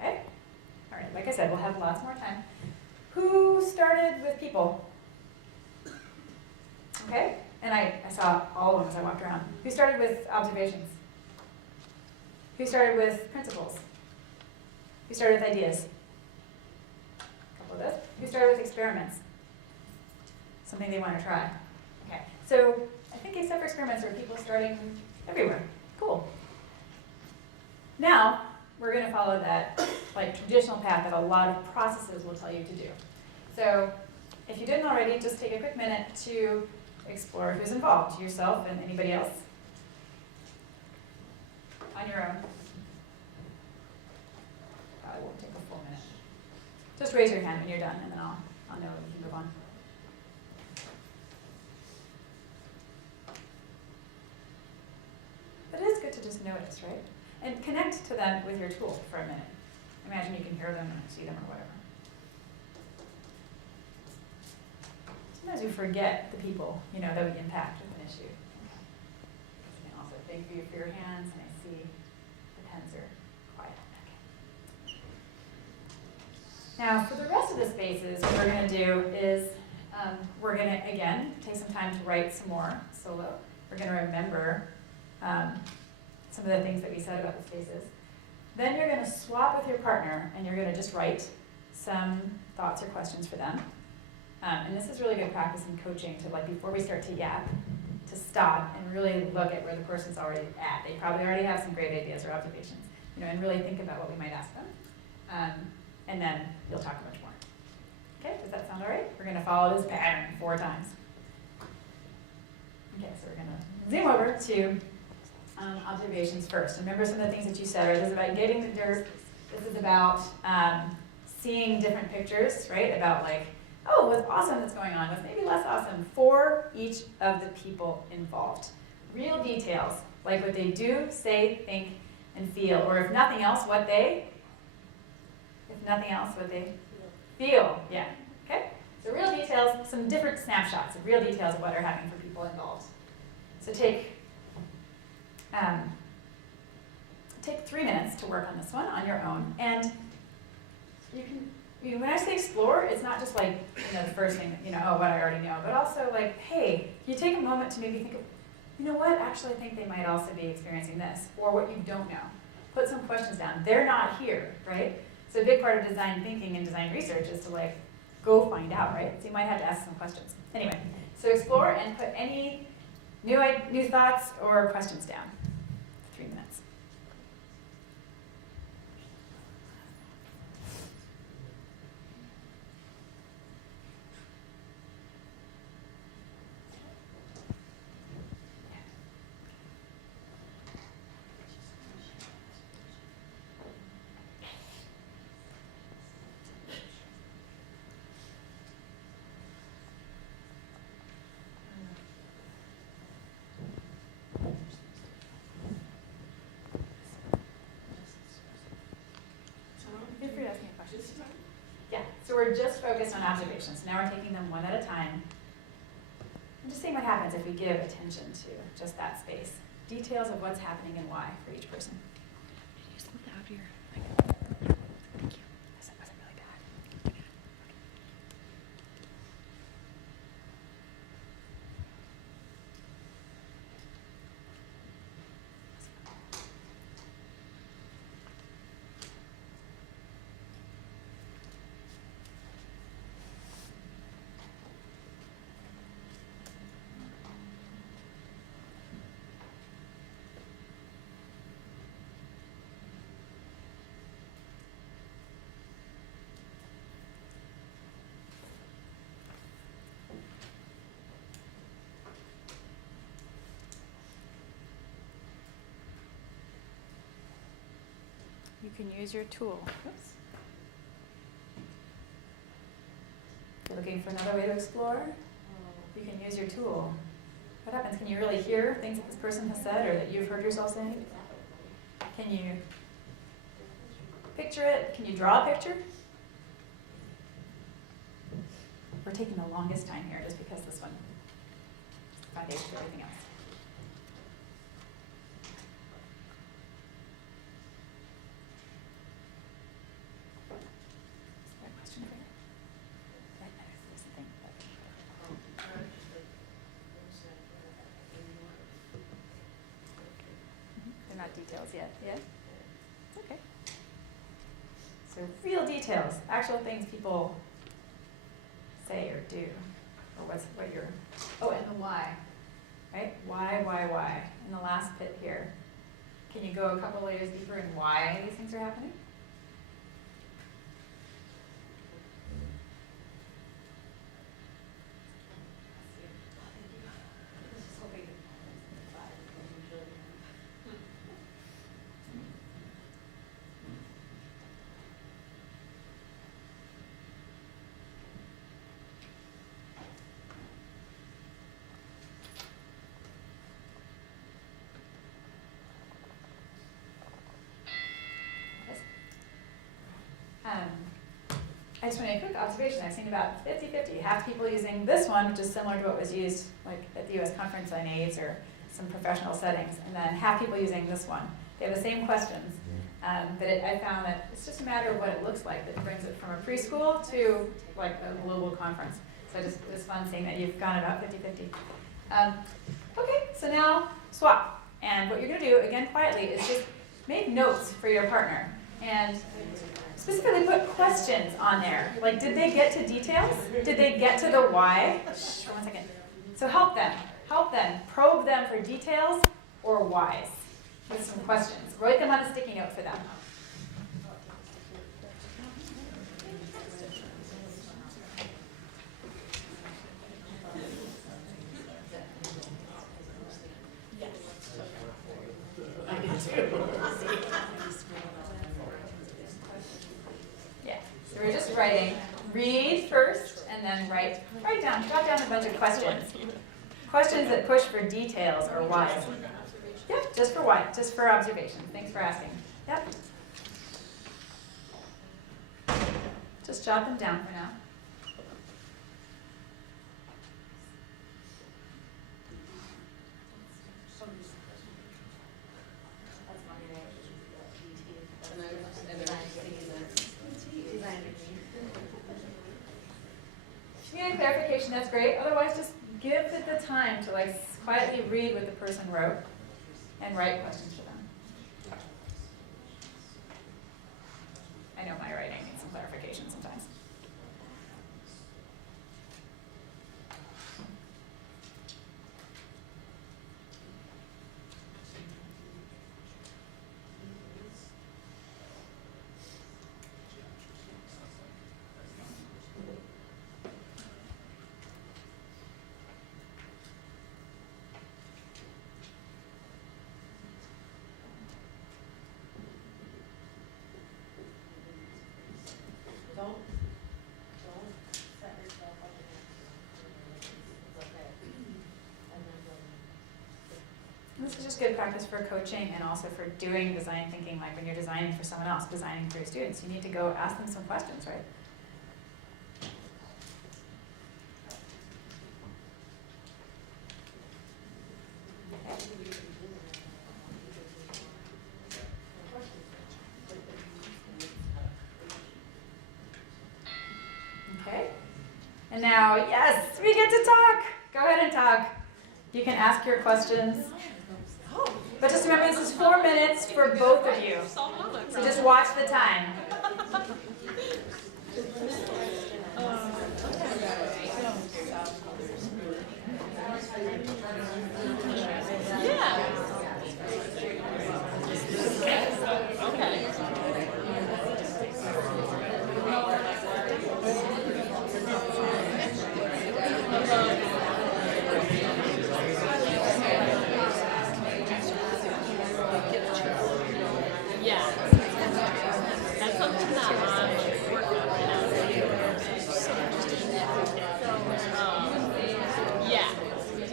Okay. All right, like I said, we'll have lots more time. Who started with people? Okay, and I saw all of them as I walked around. Who started with observations? Who started with principles? Who started with ideas? A couple of those. Who started with experiments? Something they want to try. Okay, so I think except for experiments, there are people starting everywhere. Cool. Now, we're going to follow that like traditional path that a lot of processes will tell you to do. So if you didn't already, just take a quick minute to explore who's involved, yourself and anybody else, on your own. Probably won't take a full minute. Just raise your hand when you're done, and then I'll know when you can move on. But it is good to just notice, right? And connect to them with your tool for a minute. Imagine you can hear them and see them or whatever. Sometimes we forget the people, that we impact with an issue. And also, thank you for your hands, and I see the pens are quiet. Okay. Now, for the rest of the spaces, what we're going to do is we're going to, again, take some time to write some more solo. We're going to remember some of the things that we said about the spaces. Then you're going to swap with your partner, and you're going to just write some thoughts or questions for them. And this is really good practice in coaching to, like, before we start to yap, to stop and really look at where the person's already at. They probably already have some great ideas or observations, and really think about what we might ask them. And then you'll talk much more. Okay, does that sound all right? We're going to follow this pattern 4 times. Okay, so we're going to zoom over to observations first. Remember some of the things that you said, right? This is about getting the dirt. This is about seeing different pictures, right? About like, oh, what's awesome that's going on, what's maybe less awesome for each of the people involved. Real details, like what they do, say, think, and feel, or if nothing else, what they feel, yeah, okay? So real details, some different snapshots of real details of what are happening for people involved. So take 3 minutes to work on this one on your own, and you can, when I say explore, it's not just like, the first thing, oh, what I already know, but also like, hey, you take a moment to maybe think of, what, actually I think they might also be experiencing this, or what you don't know. Put some questions down. They're not here, right? So a big part of design thinking and design research is to like, go find out, right? So you might have to ask some questions. Anyway, so explore and put any new thoughts or questions down. 3 minutes. Feel free to ask me questions. Yeah, so we're just focused on observations. Now we're taking them one at a time. And just seeing what happens if we give attention to just that space. Details of what's happening and why for each person. Just loud here. Thank you. This wasn't really bad. You can use your tool. Oops. You're looking for another way to explore? You can use your tool. What happens? Can you really hear things that this person has said or that you've heard yourself saying? Can you picture it? Can you draw a picture? We're taking the longest time here just because this one is the foundation for everything else. not details yet. Yeah? Okay. So real details, actual things people say or do, or what you're, oh, and the why, right? Why? In the last bit here, can you go a couple layers deeper in why these things are happening? I just want to make a quick observation. I've seen about 50-50. Half people using this one, which is similar to what was used like at the US Conference on AIDS or some professional settings, and then half people using this one. They have the same questions, but I found that it's just a matter of what it looks like that brings it from a preschool to like a global conference. So it was fun seeing that you've gone about 50-50. Okay, so now swap. And what you're going to do, again quietly, is just make notes for your partner. And specifically put questions on there. Like, did they get to details? Did they get to the why? Shh, for 1 second. So help them. Probe them for details or whys with some questions. Write them on a sticky note for them. Yeah, so we're just writing. Read first, and then jot down a bunch of questions. Questions that push for details or whys. Yep, just for why, just for observation. Thanks for asking. Yep. Just jot them down for now. If you need clarification, that's great. Otherwise, just give it the time to like quietly read what the person wrote and write questions for them. I know my writing needs some clarification sometimes. Don't set yourself up against it. It's okay. And then This is just good practice for coaching and also for doing design thinking, like when you're designing for someone else, designing for your students. You need to go ask them some questions, right? Okay. And now, yes, we get to talk. Go ahead and talk. You can ask your questions. But just remember, this is 4 minutes for both of you. So just watch the time.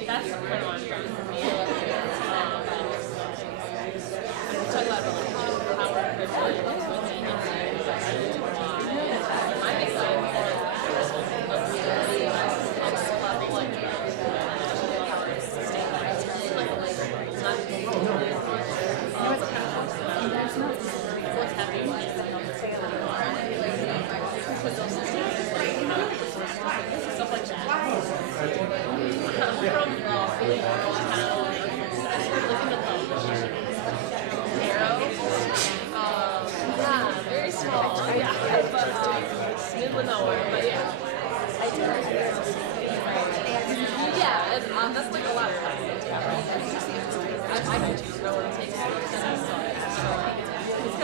That's the kind of one.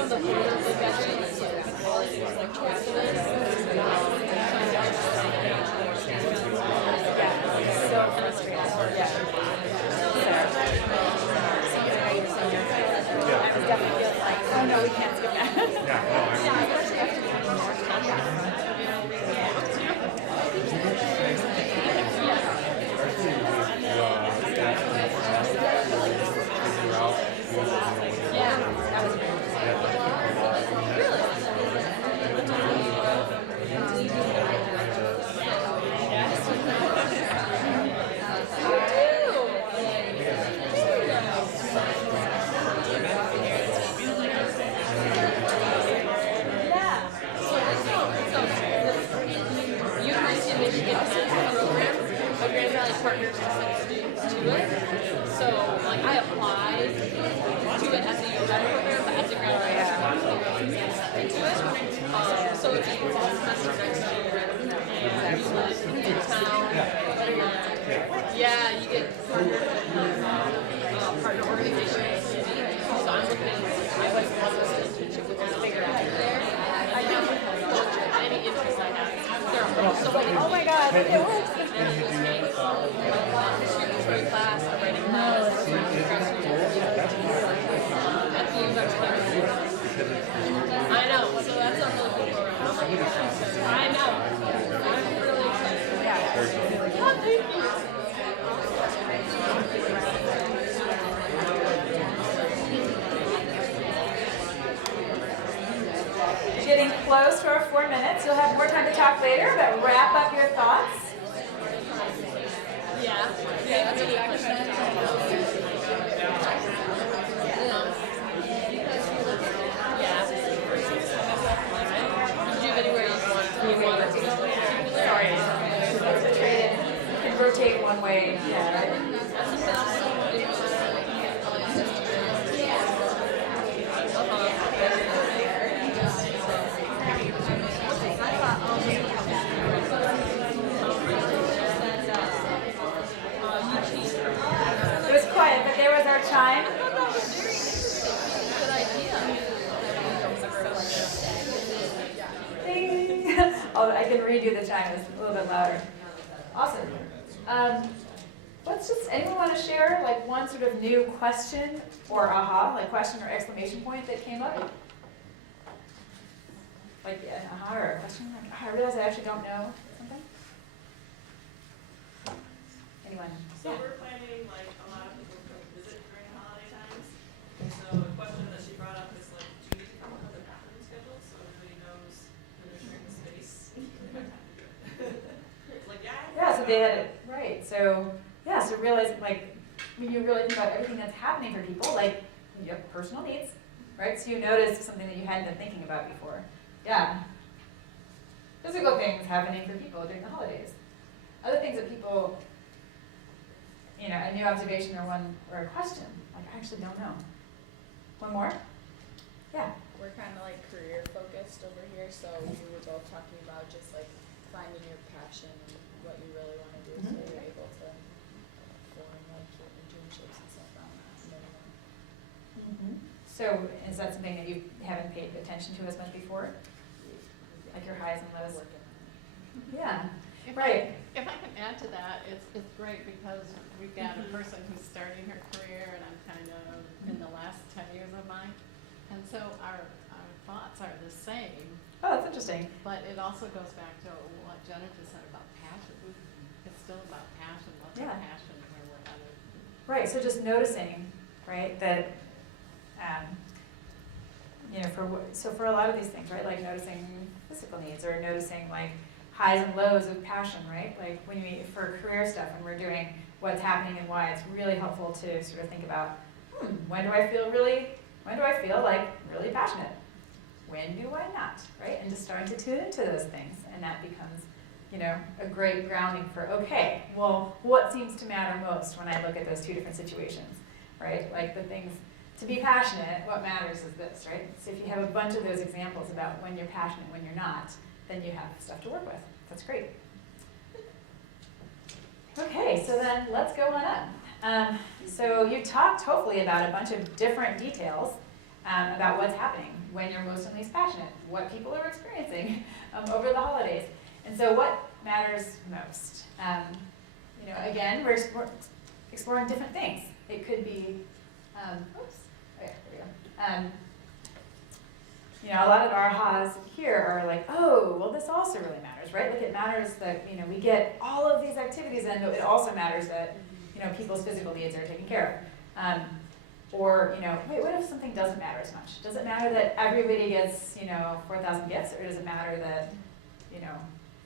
on the floor of the bedroom, it's like all I do is like track this. So frustrating. I was definitely feeling like, oh no, we can't skip that. Partners to send students to it. So like I applied to it as a UW program, but as a graduate into it. So it's a fall semester next year. And you live in town. Yeah, you get partner organizations. So I'm looking at I went to this internship with this bigger out there. I know any interest I have. There are so many. Oh my god, it works. History class, I'm writing class. I know, so that's a really cool program. I know. I'm really excited. Yeah. Oh, thank you. Getting close to our 4 minutes. You'll have more time to talk later, but wrap up your thoughts. Yeah, that's a good question. Yeah. Do you have anywhere you want to go? Sorry. You can rotate one way. Yeah. It was quiet, but there was our chime. Good idea. Ding. Oh, I can redo the chime. It's a little bit louder. Awesome. Anyone want to share like one sort of new question or aha, like question or exclamation point that came up? Like an aha or a question? Like, oh, I realize I actually don't know something. Anyone? So we're planning, like, a lot of people come visit during holiday times. And so a question that she brought up is like, do you need to come up with a bathroom schedule so everybody knows when they're sharing the space? Like, yeah. Yeah, so they had it, right, so, yeah, so realize, like, when you really think about everything that's happening for people, like, you have personal needs, right, so you notice something that you hadn't been thinking about before. Yeah. Physical things happening for people during the holidays. Other things that people, you know, a new observation or a question, like, I actually don't know. One more? Yeah. We're kind of like career focused over here, so we were both talking about just like finding your passion and what you really want to do, so you're able to form like your internships and stuff around that. So is that something that you haven't paid attention to as much before? Like your highs and lows? Yeah, right. If I can add to that, it's great because we've got a person who's starting her career and I'm kind of in the last 10 years of mine. And so our thoughts are the same, Oh, that's interesting. but it also goes back to what Jennifer said about passion. It's still about passion, what's our Yeah. passion, where we're headed. Right, so just noticing, right, that, you know, for a lot of these things, right, like noticing physical needs or noticing like highs and lows of passion, right? Like when we, for career stuff, when we're doing what's happening and why, it's really helpful to sort of think about, when do I feel like really passionate? When do I not, right? And just starting to tune into those things, and that becomes, you know, a great grounding for, okay, well, what seems to matter most when I look at those two different situations, right? Like the things, to be passionate, what matters is this, right? So if you have a bunch of those examples about when you're passionate, when you're not, then you have stuff to work with. That's great. Okay, so then let's go on up. So you talked hopefully about a bunch of different details about what's happening, when you're most and least passionate, what people are experiencing over the holidays. And so what matters most? You know, again, we're exploring different things. It could be, oops, oh yeah, there we go. You know, a lot of our ahas here are like, oh, well, this also really matters, right? Like it matters that, you know, we get all of these activities in, but it also matters that, you know, people's physical needs are taken care of. Or, you know, wait, what if something doesn't matter as much? Does it matter that everybody gets, you know, 4,000 gifts, or does it matter that, you know,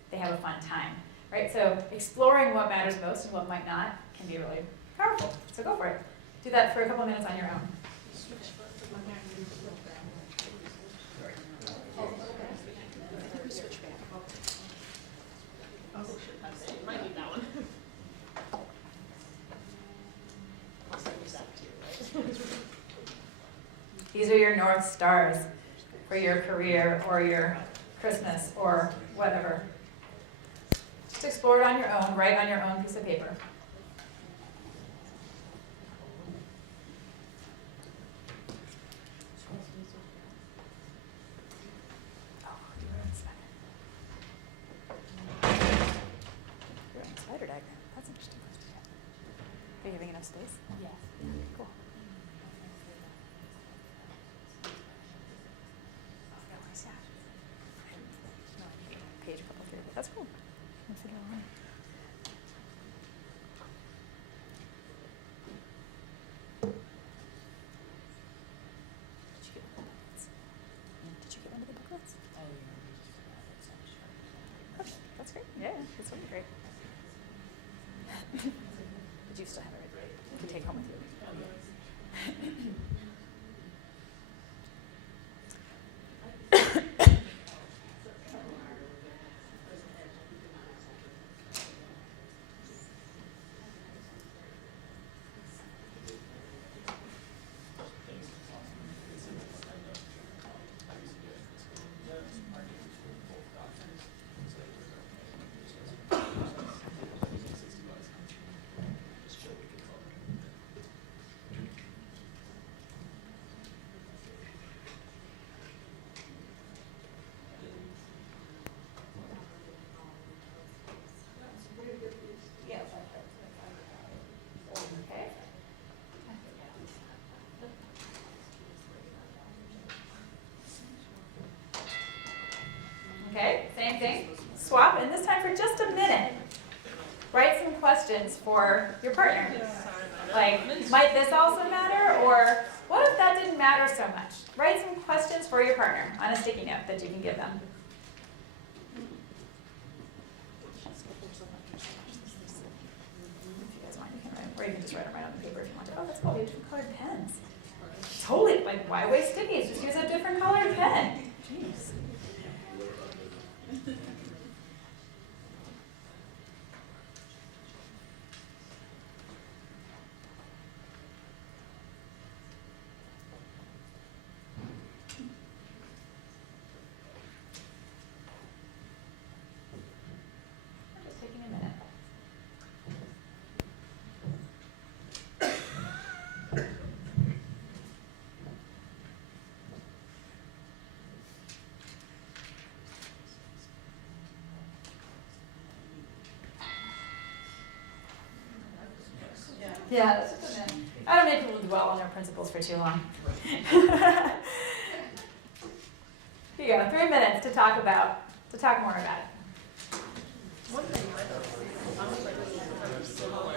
they have a fun time, right? So exploring what matters most and what might not can be really powerful. So go for it. Do that for a couple of minutes on your own. These are your North Stars for your career or your Christmas or whatever. Just explore it on your own, write on your own piece of paper. You're in a spider diagram. That's interesting. Are you having enough space? Yes. Cool. Page a couple through, but that's cool. Let's see how long. Did you get one of the booklets? Okay, that's great. Yeah, that's really great. But you still have it right? You can take home with you. Okay, same thing. Swap, and this time for just a minute, write some questions for your partner. Like, might this also matter? Or what if that didn't matter so much? Write some questions for your partner on a sticky note that you can give them. If you guys want, you can write, or you can just write them right on the paper if you want to. Oh, that's cool, we have different colored pens. Totally, like, why waste stickies? Just use a different colored pen. Jeez. Just taking a minute. Yeah, that's just a minute. I don't make people dwell on their principles for too long. Here you go, 3 minutes to talk more about it. One thing I sounds like this is kind of similar.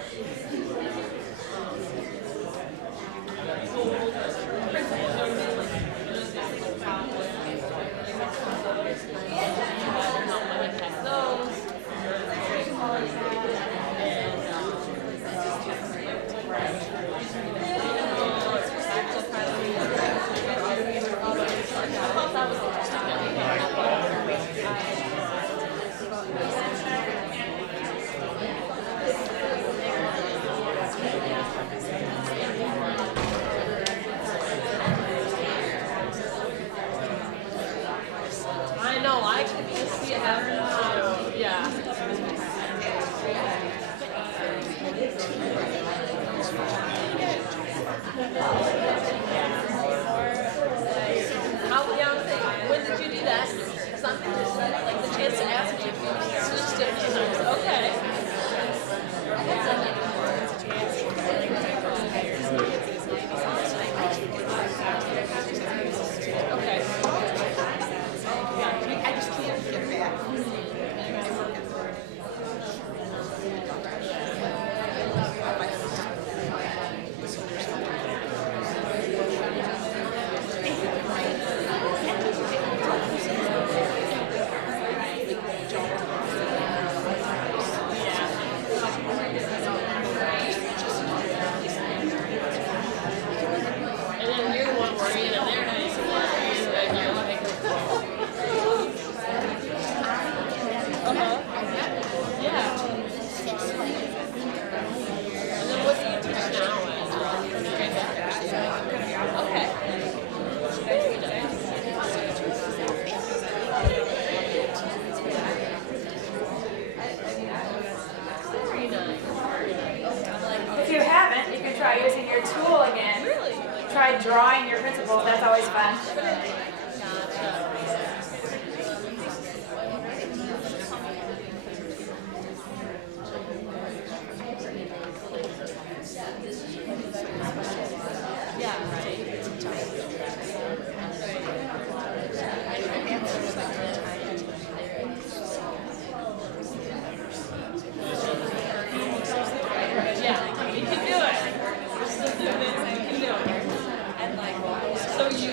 you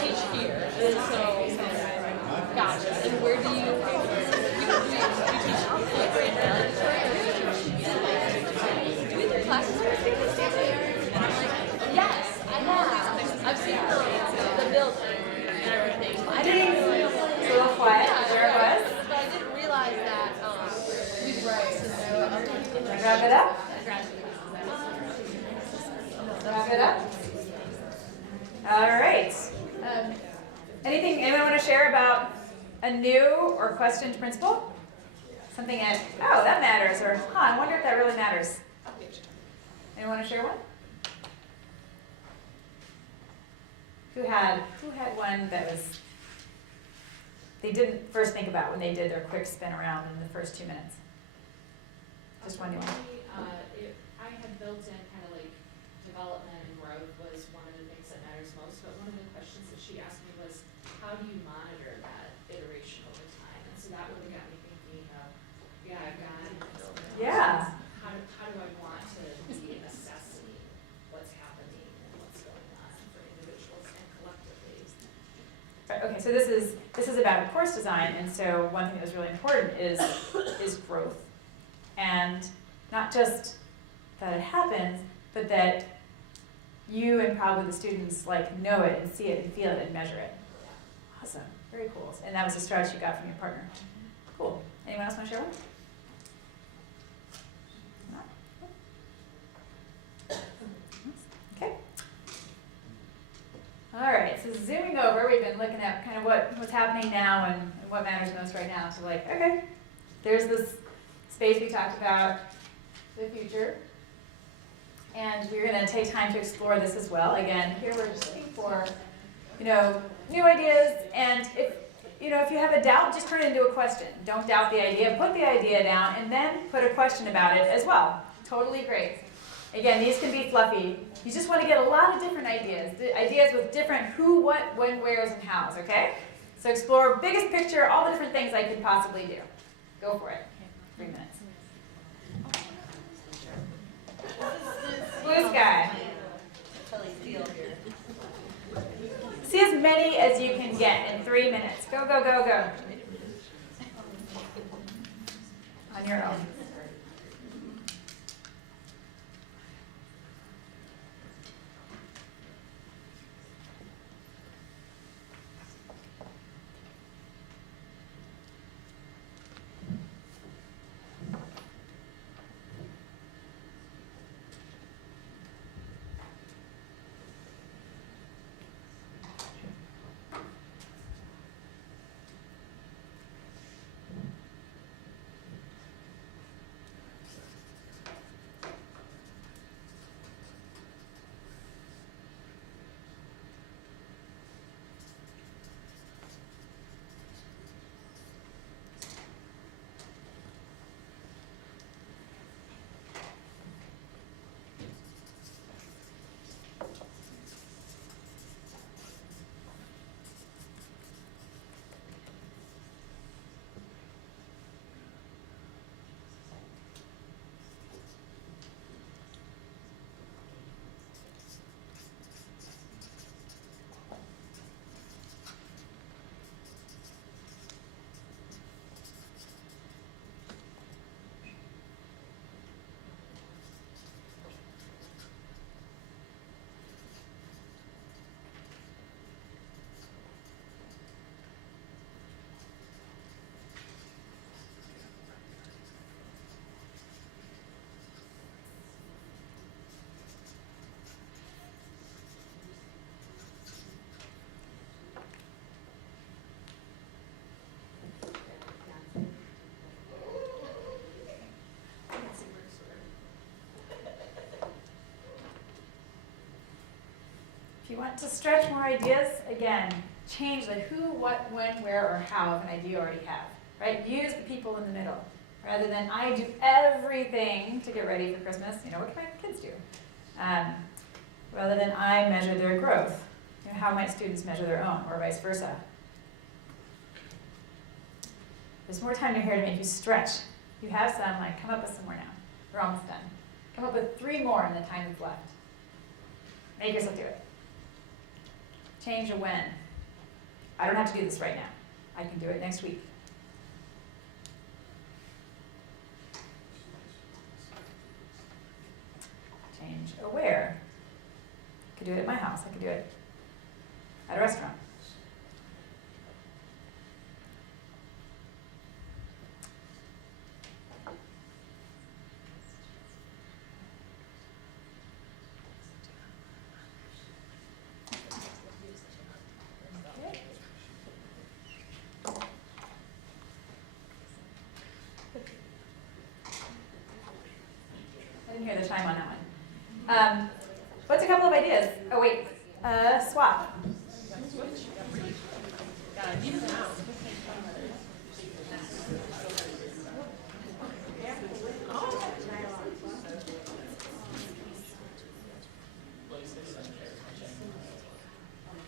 teach here, and so gotcha. And where do you teach like grade mandatory? Do either classes are yes, I have. I've seen the building and everything. I didn't It's a little quiet, there it was. but I didn't realize that Wrap it up. Wrap it up. All right. Anything anyone want to share about a new or questioned principle? Something that, oh, that matters, or, I wonder if that really matters. Anyone want to share one? Who had one that was, they didn't first think about when they did their quick spin around in the first 2 minutes? Just one new one. I had built in kind of like development and growth was one of the things that matters most, but one of the questions that she asked me was, how do you monitor that iteration over time? And so that really got me thinking of, I've got, Yeah. how do I want to be assessing what's happening and what's going on for individuals and collectively? Right, okay, so this is about course design, and so one thing that was really important is growth. And not just that it happens, but that you and probably the students like know it and see it and feel it and measure it. Awesome, very cool. And that was a strategy you got from your partner. Cool. Anyone else want to share one? Okay. All right, so zooming over, we've been looking at kind of what's happening now and what matters most right now. So like, okay, there's this space we talked about, the future. And we're going to take time to explore this as well. Again, here we're just looking for, new ideas. And if you have a doubt, just turn it into a question. Don't doubt the idea. Put the idea down and then put a question about it as well. Totally great. Again, these can be fluffy. You just want to get a lot of different ideas. The ideas with different who, what, when, wheres, and hows, okay? So explore biggest picture, all the different things I could possibly do. Go for it. 3 minutes. Blue sky. See as many as you can get in 3 minutes. Go, go, go, go. On your own. If you want to stretch more ideas, again, change the who, what, when, where, or how of an idea you already have, right? Use the people in the middle. Rather than I do everything to get ready for Christmas, what can my kids do? Rather than I measure their growth. How might students measure their own, or vice versa? There's more time here to make you stretch. You have some, come up with some more now. We're almost done. Come up with 3 more in the time that's left. Make yourself do it. change a when. I don't have to do this right now. I can do it next week. Change a where. I could do it at my house. I could do it at a restaurant. I didn't hear the chime on that one. What's a couple of ideas? Oh wait, swap.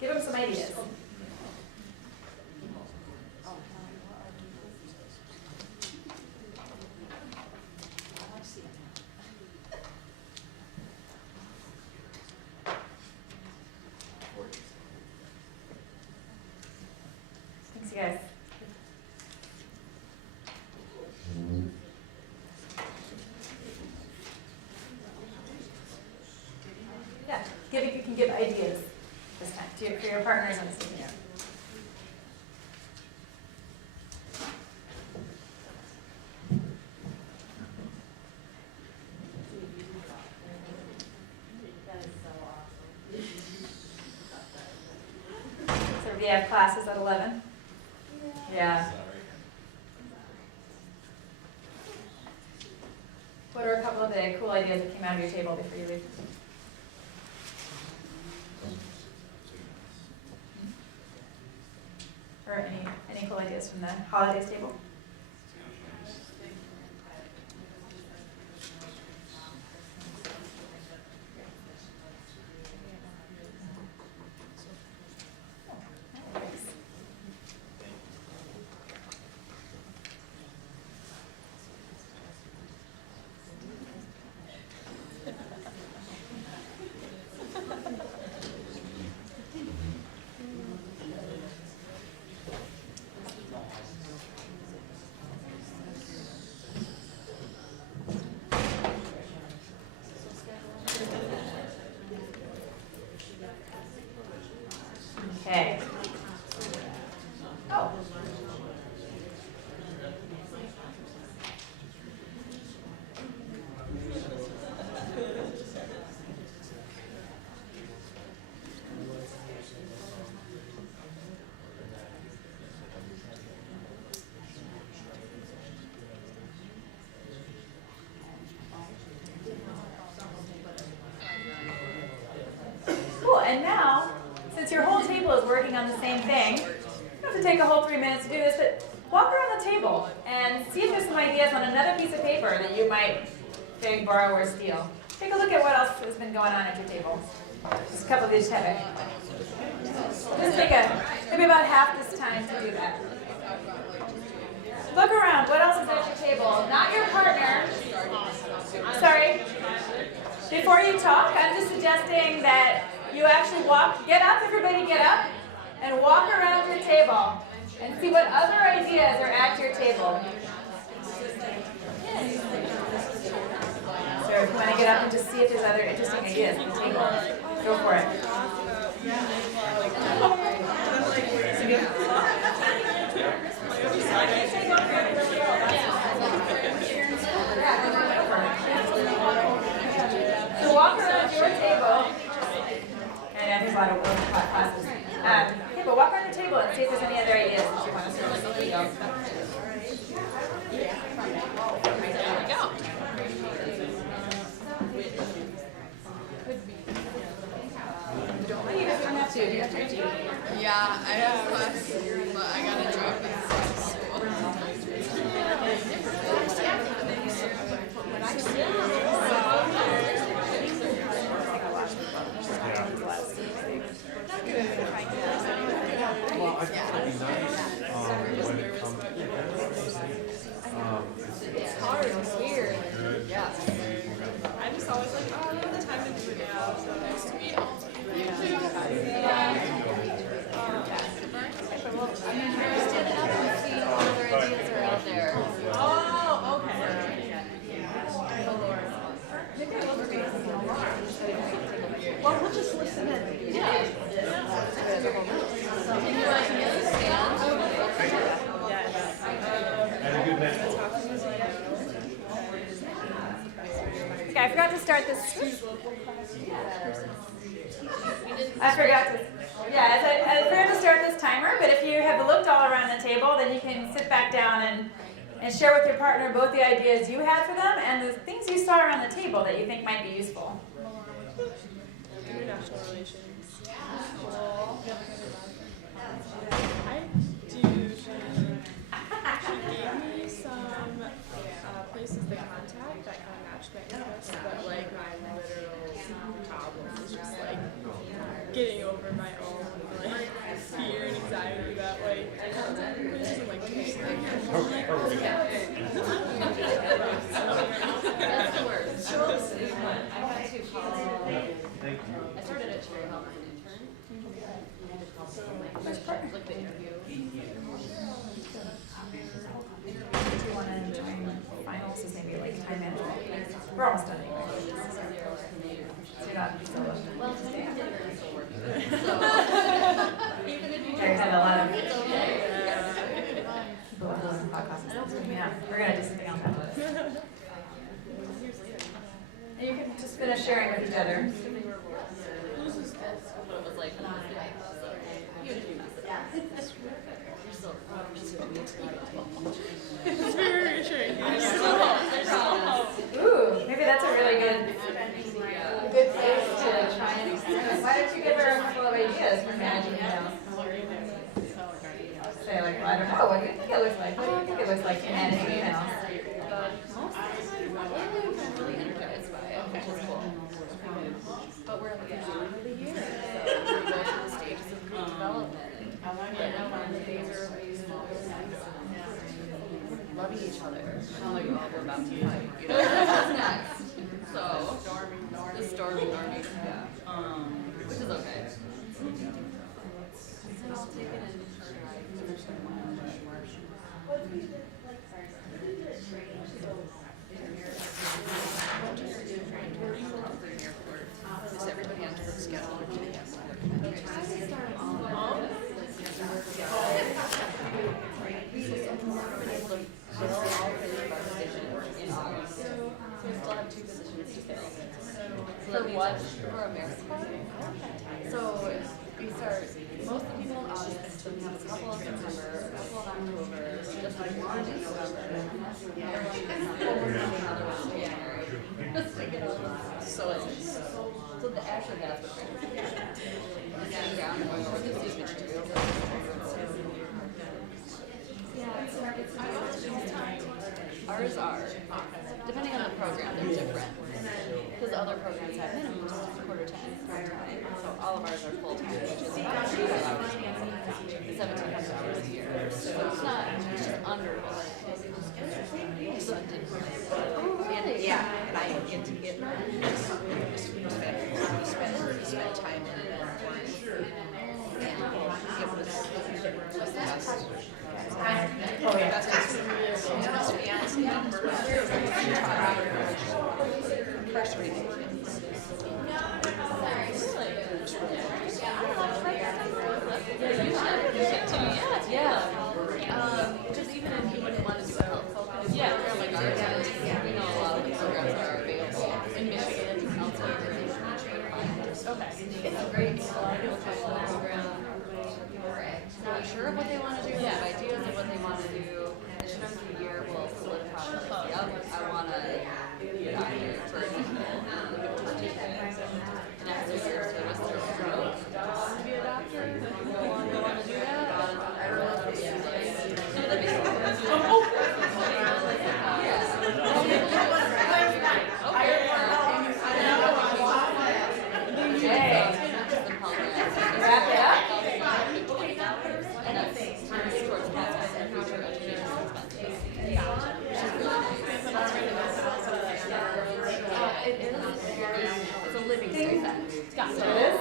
Give them some ideas. Thanks, you guys. Yeah, you can give ideas this time for your partners on the sticky note. So we have classes at 11? Yeah. What are a couple of the cool ideas that came out of your table before you leave? Or any cool ideas from the holidays table? Okay. Oh. Cool, and now, since your whole table is working on the same thing, you don't have to take a whole 3 minutes to do this, but walk around the table and see if there's some ideas on another piece of paper that you might beg, borrow, or steal. Take a look at what else has been going on at your table. Just a couple of these have it. Just take maybe about half this time to do that. Look around. What else is at your table? Not your partner. Sorry. Before you talk, I'm just suggesting that you actually get up, everybody get up, and walk around your table and see what other ideas are at your table. So if you want to get up and just see if there's other interesting ideas at the table, go for it. So walk around your table. And I think a lot of classes. Okay, but walk around your table and see if there's any other ideas that you want to sort of see. There we go. You don't have to. You have to. Yeah, I have class, but I gotta drop it. Well, I think it'd be nice when it comes. It's hard, it's weird. Yeah. I'm just always like, oh, I don't have the time to do it now, so nice to meet all of you. forgot to start this. I forgot to. Yeah, I forgot to start this timer. But if you have looked all around the table, then you can sit back down and share with your partner both the ideas you had for them and the things you saw around the table that you think might be useful. International relations. Cool. I do. She gave me some places to contact that kind of matched my interests, but like my literal problem is just like getting over my own like fear and anxiety that like using like That's the worst. I had to call. I started at Cherry Health as an intern. I had to call someone like the interview. Do you want to join finals as maybe like time management? We're almost done anyway. So you're not still working. Well, today I'm still working. So even if you I had a lot of it's okay. people who listen to podcasts. Yeah, we're gonna do something else after this. And you can just finish sharing with each other. What it was like when I was there. You had a few messages. You're still It's very reassuring. there's still hope. Ooh, maybe that's a really good place to try and. Why don't you give her a couple of ideas for managing emails? Say like, well, I don't know. What do you think it looks like? What do you think it looks like to manage emails? Really energized by it, which is cool. But we're at the beginning of the year, so we're going through the stages of group development. Right now, one of the things are loving each other. Now like, oh, we're about to fight. You know, what's next? So, the storming norming, yeah. Which is okay. So I'll take it and Is everybody on the schedule? Do they have in August. So we still have 2 positions to fill. For what? For a marathon. So we start, most of the people in August, then we have a couple of September, a couple of October, just like 1 in November. So the actually that's what we're sitting down and going over these materials. Ours are, depending on the program, they're different. Because other programs have minimums, quarter time, part-time. So all of ours are full-time, which is about 2 hours a week, 1,700 hours a year. So it's not, it's just under what Yeah, and I get to get spend time in it and it was the best. Oh yeah. First reading. Because even if you wouldn't want to do a health focus program like ours, we know a lot of the programs that are available in Michigan and elsewhere. Okay. It's a great program. Not sure of what they want to do, they have ideas of what they want to do. And sometimes the year will solidify, like, yep, I want to be a doctor, for example. And after a year of service, they're like, oh, to be a doctor? Go on to do that? I really want to be a so that makes sense. Wrap it up. And that's towards pathways and future education expenses. It is. It's a living stipend. So It is?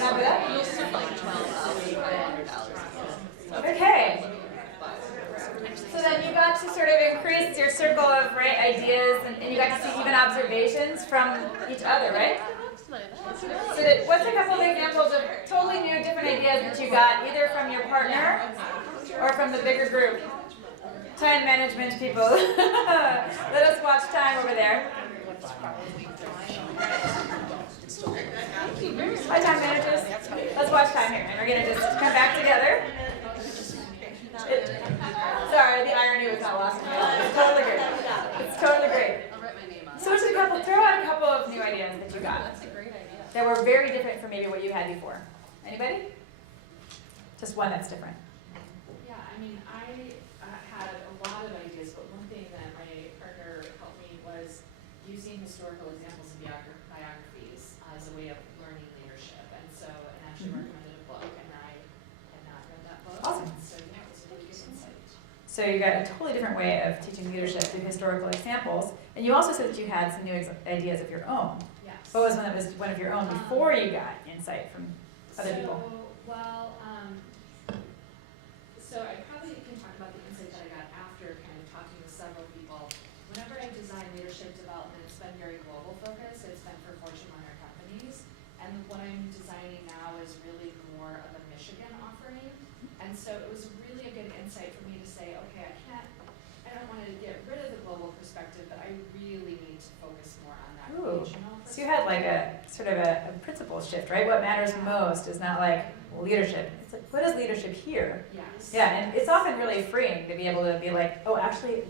Wrap it up? you'll see like $12,500. Okay. So then you got to sort of increase your circle of ideas and you got to see even observations from each other, right? So what's a couple of examples of totally new, different ideas that you got, either from your partner or from the bigger group? Time management people. Let us watch time over there. That's probably Hi, time managers. Let's watch time here, and we're gonna just come back together. Sorry, the irony was not lost on me. It's totally great. It's totally great. I'll write my name on it. So throw out a couple of new ideas that you got That's a great idea. that were very different from maybe what you had before. Anybody? Just one that's different. Yeah, I mean, I had a lot of ideas, but one thing that my partner helped me was using historical examples of biographies as a way of learning leadership. And so, and actually recommended a book, and I had not read that book. Awesome. So yeah, it was a really good insight. So you got a totally different way of teaching leadership through historical examples. And you also said that you had some new ideas of your own. Yes. What was one that was one of your own before you got insight from other people? Well, so I probably can talk about the insight that I got after kind of talking with several people. Whenever I design leadership development, it's been very global focused. It's been for Fortune 100 companies. And what I'm designing now is really more of a Michigan offering. And so it was really a good insight for me to say, okay, I don't want to get rid of the global perspective, but I really need to focus more on that regional perspective. So you had like a sort of a principle shift, right? What matters most is not like leadership. It's like, what is leadership here? Yes. Yeah, and it's often really freeing to be able to be like, oh, actually,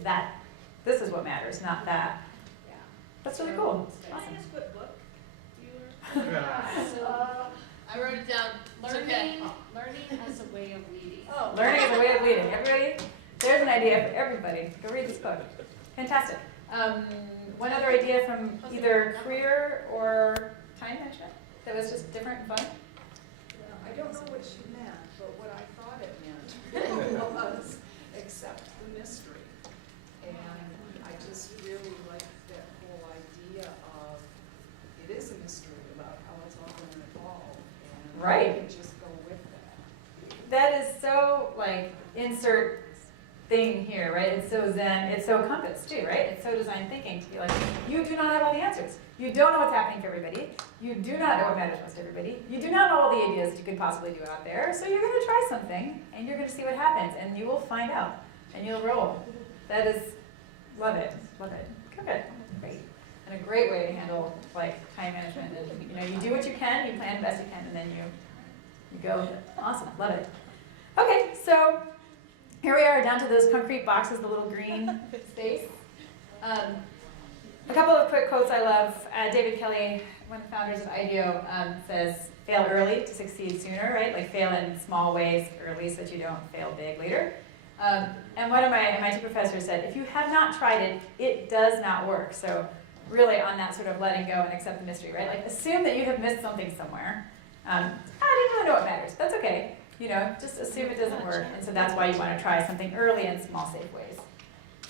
this is what matters, not that. Yeah. That's really cool. Can I Awesome. ask what book you were? So, I wrote it down. It's okay. learning as a way of leading. Oh. Learning is a way of leading. Everybody, there's an idea for everybody. Go read this book. Fantastic. One other idea from either career or time management that was just different and fun? I don't know what she meant, but what I thought it meant was accept the mystery. And I just really like that whole idea of it is a mystery about how it's all going to evolve. And Right. you can just go with that. That is so, like, insert thing here, right? It's so zen, it's so compass too, right? It's so design thinking to be like, you do not have all the answers. You don't know what's happening for everybody. You do not know what matters most to everybody. You do not know all the ideas that you could possibly do out there. So you're going to try something, and you're going to see what happens, and you will find out, and you'll roll. That is, love it, love it. Good, great. And a great way to handle like time management. And, you do what you can, you plan the best you can, and then you go with it. Awesome, love it. Okay, so here we are down to those concrete boxes, the little green space. A couple of quick quotes I love. David Kelly, one of the founders of IDEO, says, fail early to succeed sooner, right? Like fail in small ways early so that you don't fail big later. And one of my MIT professors said, if you have not tried it, it does not work. So really on that sort of letting go and accept the mystery, right? Like assume that you have missed something somewhere. I didn't really know what matters. That's okay. Just assume it doesn't work. And so that's why you want to try something early in small, safe ways.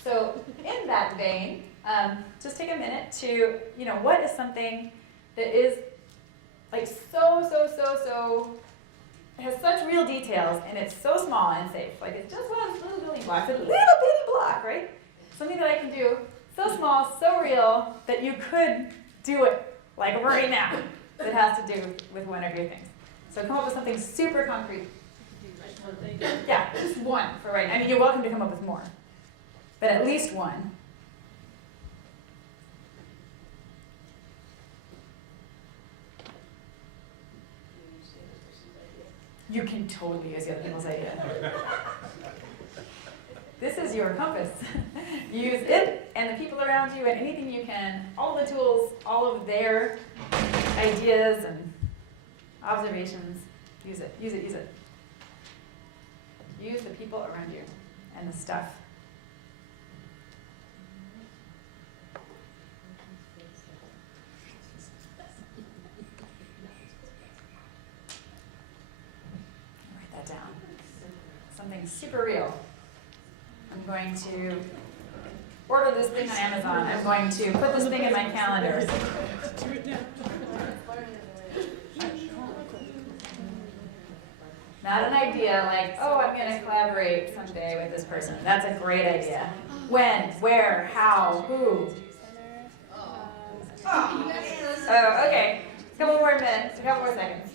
So in that vein, just take a minute to, what is something that is like so, it has such real details and it's so small and safe. Like it's just one of those little building blocks, a little bitty block, right? Something that I can do so small, so real that you could do it like right now that has to do with one of your things. So come up with something super concrete. Yeah, just one for right now. I mean, you're welcome to come up with more, but at least one. You can totally use other people's idea. This is your compass. Use it and the people around you and anything you can, all the tools, all of their ideas and observations. Use it, use it, use it. Use the people around you and the stuff. Write that down. Something super real. I'm going to order this thing on Amazon. I'm going to put this thing in my calendar. Not an idea like, oh, I'm going to collaborate someday with this person. That's a great idea. When, where, how, who. Oh, okay. A couple more minutes, a couple more seconds.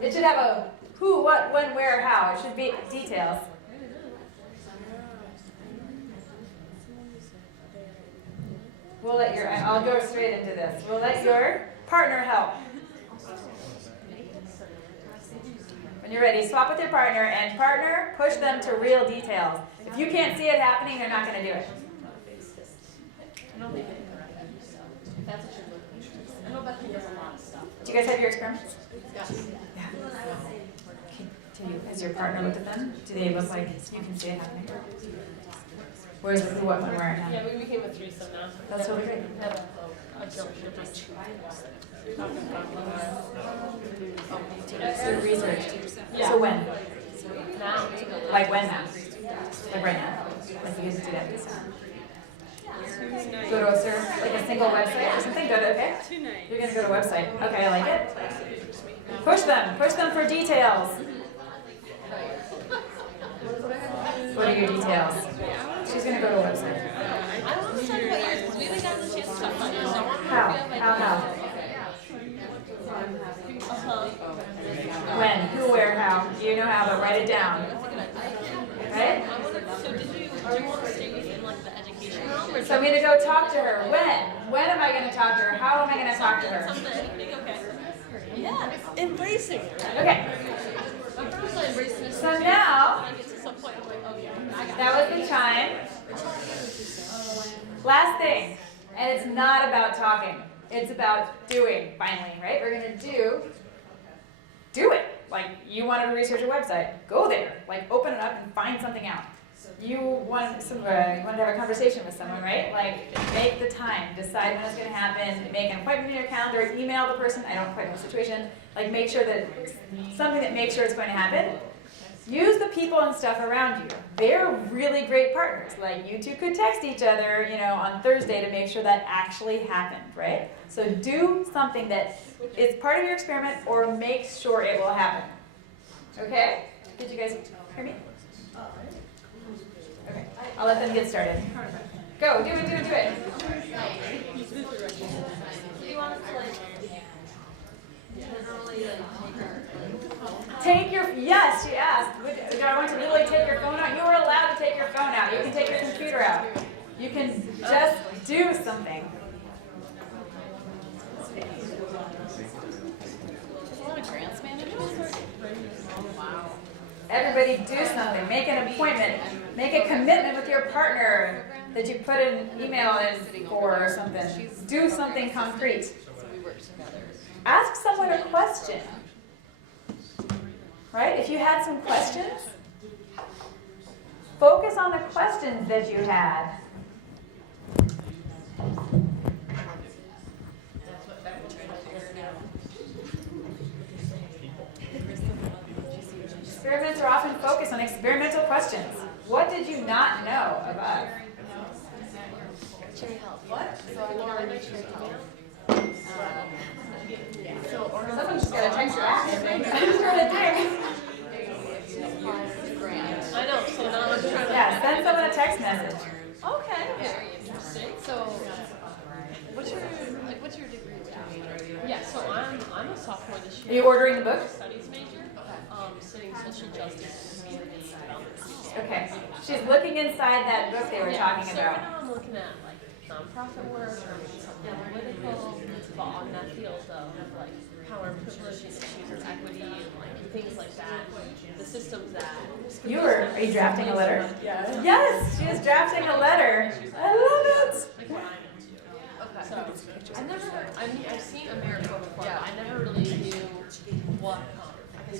It should have a who, what, when, where, how. It should be details. We'll let your, I'll go straight into this. We'll let your partner help. When you're ready, swap with your partner, and partner, push them to real details. If you can't see it happening, they're not going to do it. I know Bethany does a lot of stuff. Do you guys have your experiments? Yes. Yeah. Has your partner looked at them? Do they look like you can see it happening? Where's the what one where? Yeah, we became a threesome now. That's really great. So research. So when? Now. Like when now? Like right now? Like you guys do that this time? Go to like a single website or something? Go to, okay? You're gonna go to a website. Okay, I like it. Push them for details. What are your details? She's gonna go to a website. I want to talk about yours because we haven't gotten the chance to talk about yours. I want to How? When? Who, where, how? You know how, but write it down. Right? So do you want to stay within like the education realm or So I'm gonna go talk to her. When? When am I gonna talk to her? How am I gonna talk to her? something, anything? Okay. Yeah, embracing it. Okay. I'm first embracing it. So now, I get to some point, I'm like, oh yeah, I got it. that was the chime. Last thing, and it's not about talking. It's about doing, finally, right? We're gonna do it. Like, you wanted to research a website, go there. Like, open it up and find something out. You wanted to have a conversation with someone, right? Like, make the time, decide when it's gonna happen, make an appointment in your calendar, email the person, I don't quite know the situation. Like, make sure that, something that makes sure it's going to happen. Use the people and stuff around you. They're really great partners. Like, you two could text each other, on Thursday to make sure that actually happened, right? So do something that is part of your experiment or make sure it will happen. Okay? Did you guys hear me? Okay. I'll let them get started. Go, do it. Yes, she asked. Do I want to literally take your phone out? You are allowed to take your phone out. You can take your computer out. You can just do something. A lot of grants management. Wow. Everybody do something. Make an appointment. Make a commitment with your partner that you put an email in for or something. Do something concrete. So we work together. Ask someone a question. Right? If you had some questions, focus on the questions that you had. Experiments are often focused on experimental questions. What did you not know about? Cherry help. What? So I learned cherry help. Someone's just got to text your ass. That's what I do. I know, so now I'm trying to. Yeah, send someone a text message. Okay. Very interesting. So, what's your degree? Yeah, so I'm a sophomore this Are year. you ordering the book? Studies major. Studying social justice and community development. Okay. She's looking inside that book they were talking So about. right now I'm looking at like nonprofit work or something political, but on that field of like power and privilege and issues of equity and like things like that. The systems that Are you drafting a letter? Yeah. Yes, she is drafting a letter. I love it. like what I'm into. So I've seen AmeriCorps before, but I never really knew what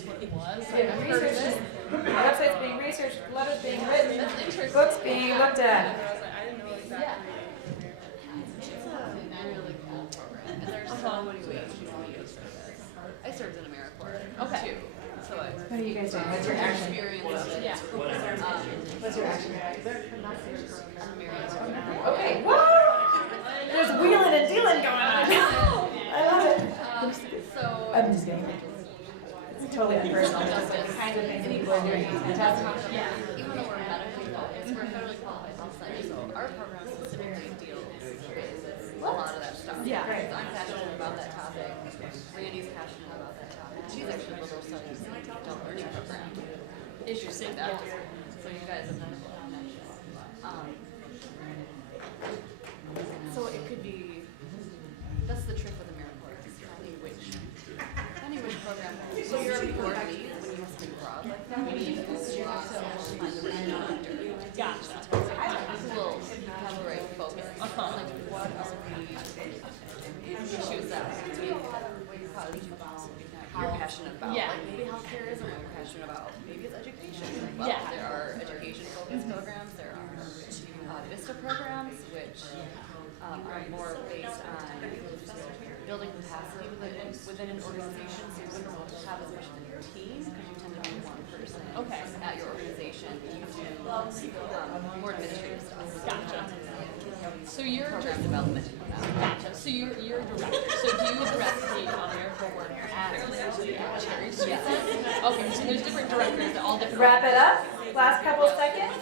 what it was. Like, I've heard of it. Websites being researched, letters being written, That's interesting. books being looked at. I didn't know exactly. It's a really cool program. And there's so many ways you can use this. I served in AmeriCorps too. So What are you guys doing? What's your action? experience it. Yeah. What's your action? I'm married. Okay, what? There's wheeling and dealing going on. I love it. So I'm just kidding. It's totally unpersonal. Just the kinds of things that people are doing. It's fantastic. even though we're medically focused, we're federally qualified health centers, so our program specifically deals with a lot of that stuff. Yeah. Great. So I'm passionate about that topic. Randy's passionate about that topic. She's actually a liberal studies adult learning program. Interesting. So you guys have done a lot. So it could Gotcha. It's a little have the right focus. Like what are the issues that maybe you're passionate about? Yeah. Like maybe healthcare isn't what you're passionate about. Maybe it's education. Like, well, Yeah. there are education focused programs. There are VISTA programs, which are more based on building capacity within an organization, so you don't have as much of a team because you tend to be one person at your organization. You do more administrative stuff. Gotcha. So you're Program development. Gotcha. So you're a director. So do you direct the AmeriCorps work at Cherry Street? Okay, so there's different directors at all different. Wrap it up. Last couple seconds.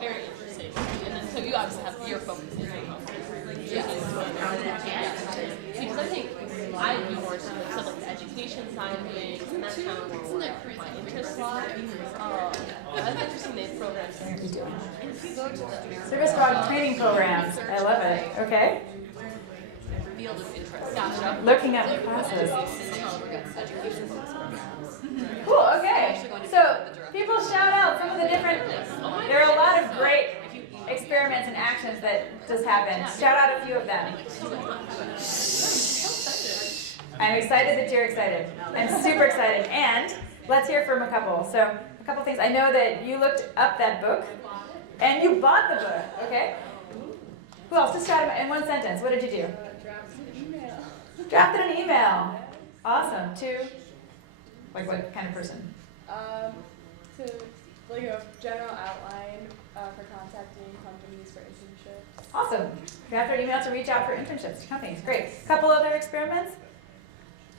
Very interesting. And then so you obviously have your focus is on healthcare. Yes. Because I think I'd be more sort of like the education side of things, and that's kind of more where my interest lies. I'm interested in these programs. If you go to the AmeriCorps Service dog training programs. I love it. Okay. field of interest, gotcha. Looking at the classes. Education focused programs. Cool, okay. So people shout out some of the different, there are a lot of great experiments and actions that just happened. Shout out a few of them. I'm excited that you're excited. I'm super excited. And let's hear from a couple. So a couple things. I know that you looked up that book and you bought the book, okay? Who else? Just shout out in one sentence. What did you do? Drafted an email. Drafted an email. Awesome. To, like what kind of person? To like a general outline for contacting companies for internships. Awesome. Drafted an email to reach out for internships to companies. Great. Couple other experiments?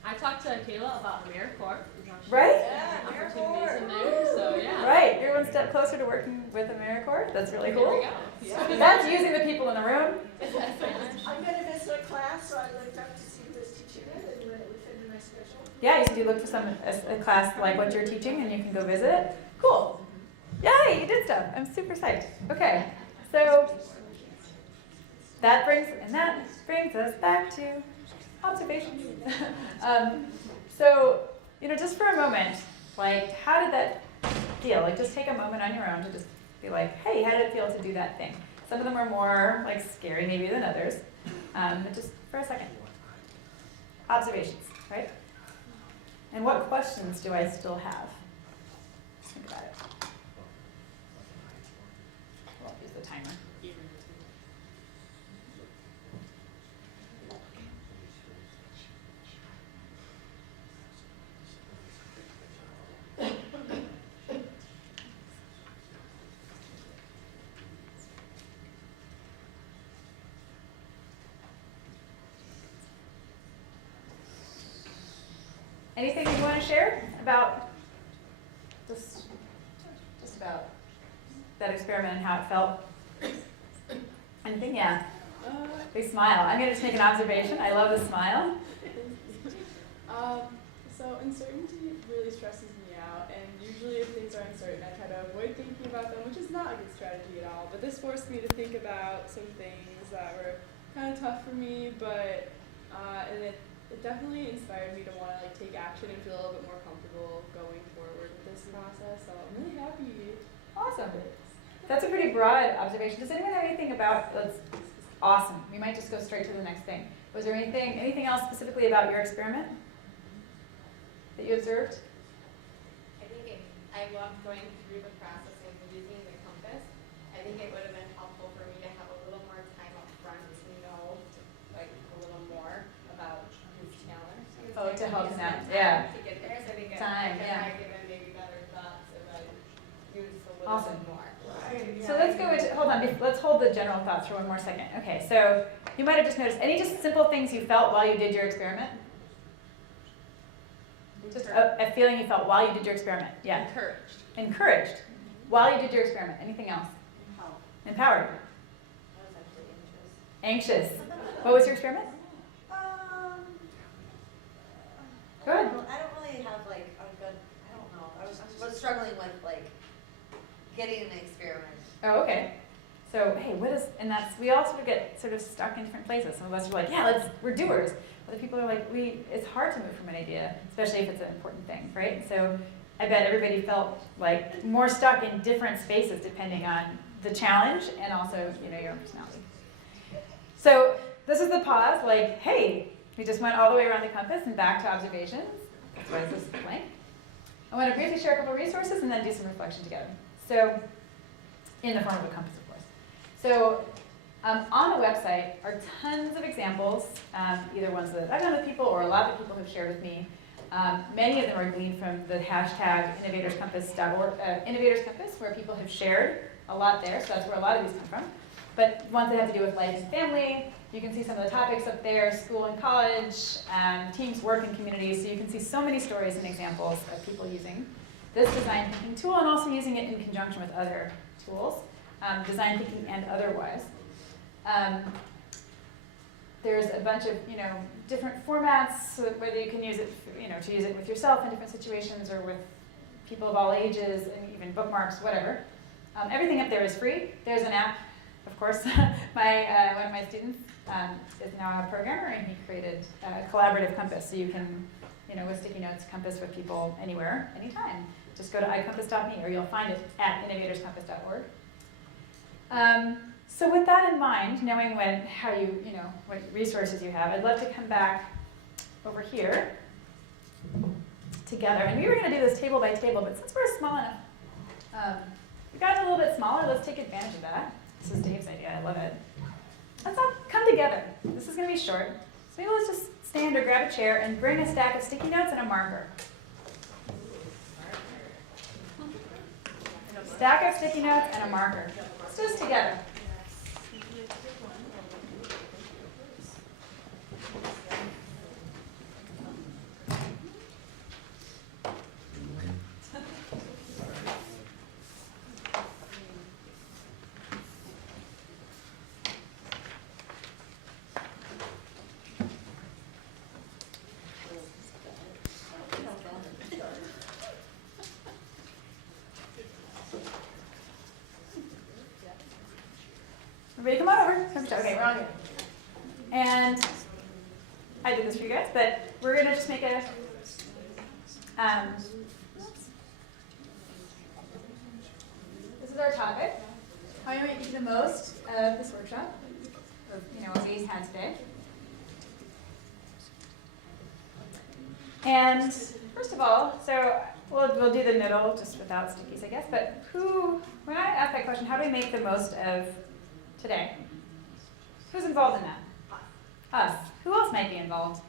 I talked to Kayla about AmeriCorps. Right? Opportunities in there, so yeah. Right. You're one step closer to working with AmeriCorps. That's really There we cool. go. That's using the people in the room. I'm gonna miss a class, so I looked up to see who was teaching it and when it would fit in my schedule. Yeah, you can look for a class like what you're teaching and you can go visit it. Cool. Yay, you did stuff. I'm super psyched. Okay. So that brings us back to observations. So, just for a moment, like, how did that feel? Like, just take a moment on your own to just be like, hey, how did it feel to do that thing? Some of them are more, like, scary maybe than others. But just for a second. Observations, right? And what questions do I still have? Just think about it. Well, I'll use the timer. Anything you want to share about just about that experiment and how it felt? Anything? Yeah. Big smile. I'm going to just make an observation. I love the smile. So uncertainty really stresses me out, and usually if things are uncertain, I try to avoid thinking about them, which is not a good strategy at all. But this forced me to think about some things that were kind of tough for me, but and it definitely inspired me to want to take action and feel a little bit more comfortable going forward with this process. So I'm really happy. Awesome. That's a pretty broad observation. Does anyone have anything about that's awesome? We might just go straight to the next thing. Was there anything else specifically about your experiment that you observed? I think I loved going through the process of using the compass. I think it would have been helpful for me to have a little more time up front to know a little more about his challenge. Oh, to help him out. Yeah. To get there, so I think Time, yeah. I given maybe better thoughts if I used a little Awesome. bit more. So let's go into, hold on, let's hold the general thoughts for one more second. Okay, so you might have just noticed, any just simple things you felt while you did your experiment? Just a feeling you felt while you did your experiment. Yeah. Encouraged. Encouraged. While you did your experiment. Anything else? Empowered. I was actually anxious. Anxious. What was your experiment? Go ahead. I don't really have a good, I don't know. I was struggling with getting an experiment. Oh, okay. So, hey, we all sort of get stuck in different places. Some of us are like, yeah, we're doers. Other people are like, it's hard to move from an idea, especially if it's an important thing, right? So I bet everybody felt like more stuck in different spaces depending on the challenge and also, your own personality. So this is the pause, like, hey, we just went all the way around the compass and back to observations. That's why this is blank. I want to briefly share a couple of resources and then do some reflection together. So, in the form of a compass, of course. So, on the website are tons of examples, either ones that I've done with people or a lot of people have shared with me. Many of them are gleaned from the hashtag innovatorscompass.org, Innovators Compass, where people have shared a lot there, so that's where a lot of these come from. But ones that have to do with life and family, you can see some of the topics up there, school and college, teams, work, and communities. So you can see so many stories and examples of people using this design thinking tool and also using it in conjunction with other tools, design thinking and otherwise. There's a bunch of different formats, so whether you can use it to use it with yourself in different situations or with people of all ages and even bookmarks, whatever. Everything up there is free. There's an app, of course. One of my students is now a programmer, and he created a collaborative compass, so you can, with sticky notes, compass with people anywhere, anytime. Just go to icompass.me, or you'll find it at innovatorscompass.org. So with that in mind, knowing what resources you have, I'd love to come back over here together. And we were going to do this table by table, but since we're small enough, we got a little bit smaller. Let's take advantage of that. This is Dave's idea. I love it. Let's all come together. This is going to be short. So maybe let's just stand or grab a chair and bring a stack of sticky notes and a marker. Stack of sticky notes and a marker. Let's do this together. Everybody come on over. Okay, we're all good. And I did this for you guys, but we're going to just make a, this is our topic. How are you making the most of this workshop, of what we've had today? And first of all, so we'll do the middle just without stickies, I guess, but when I ask that question, how do we make the most of today? Who's involved in that? Us. Who else might be involved?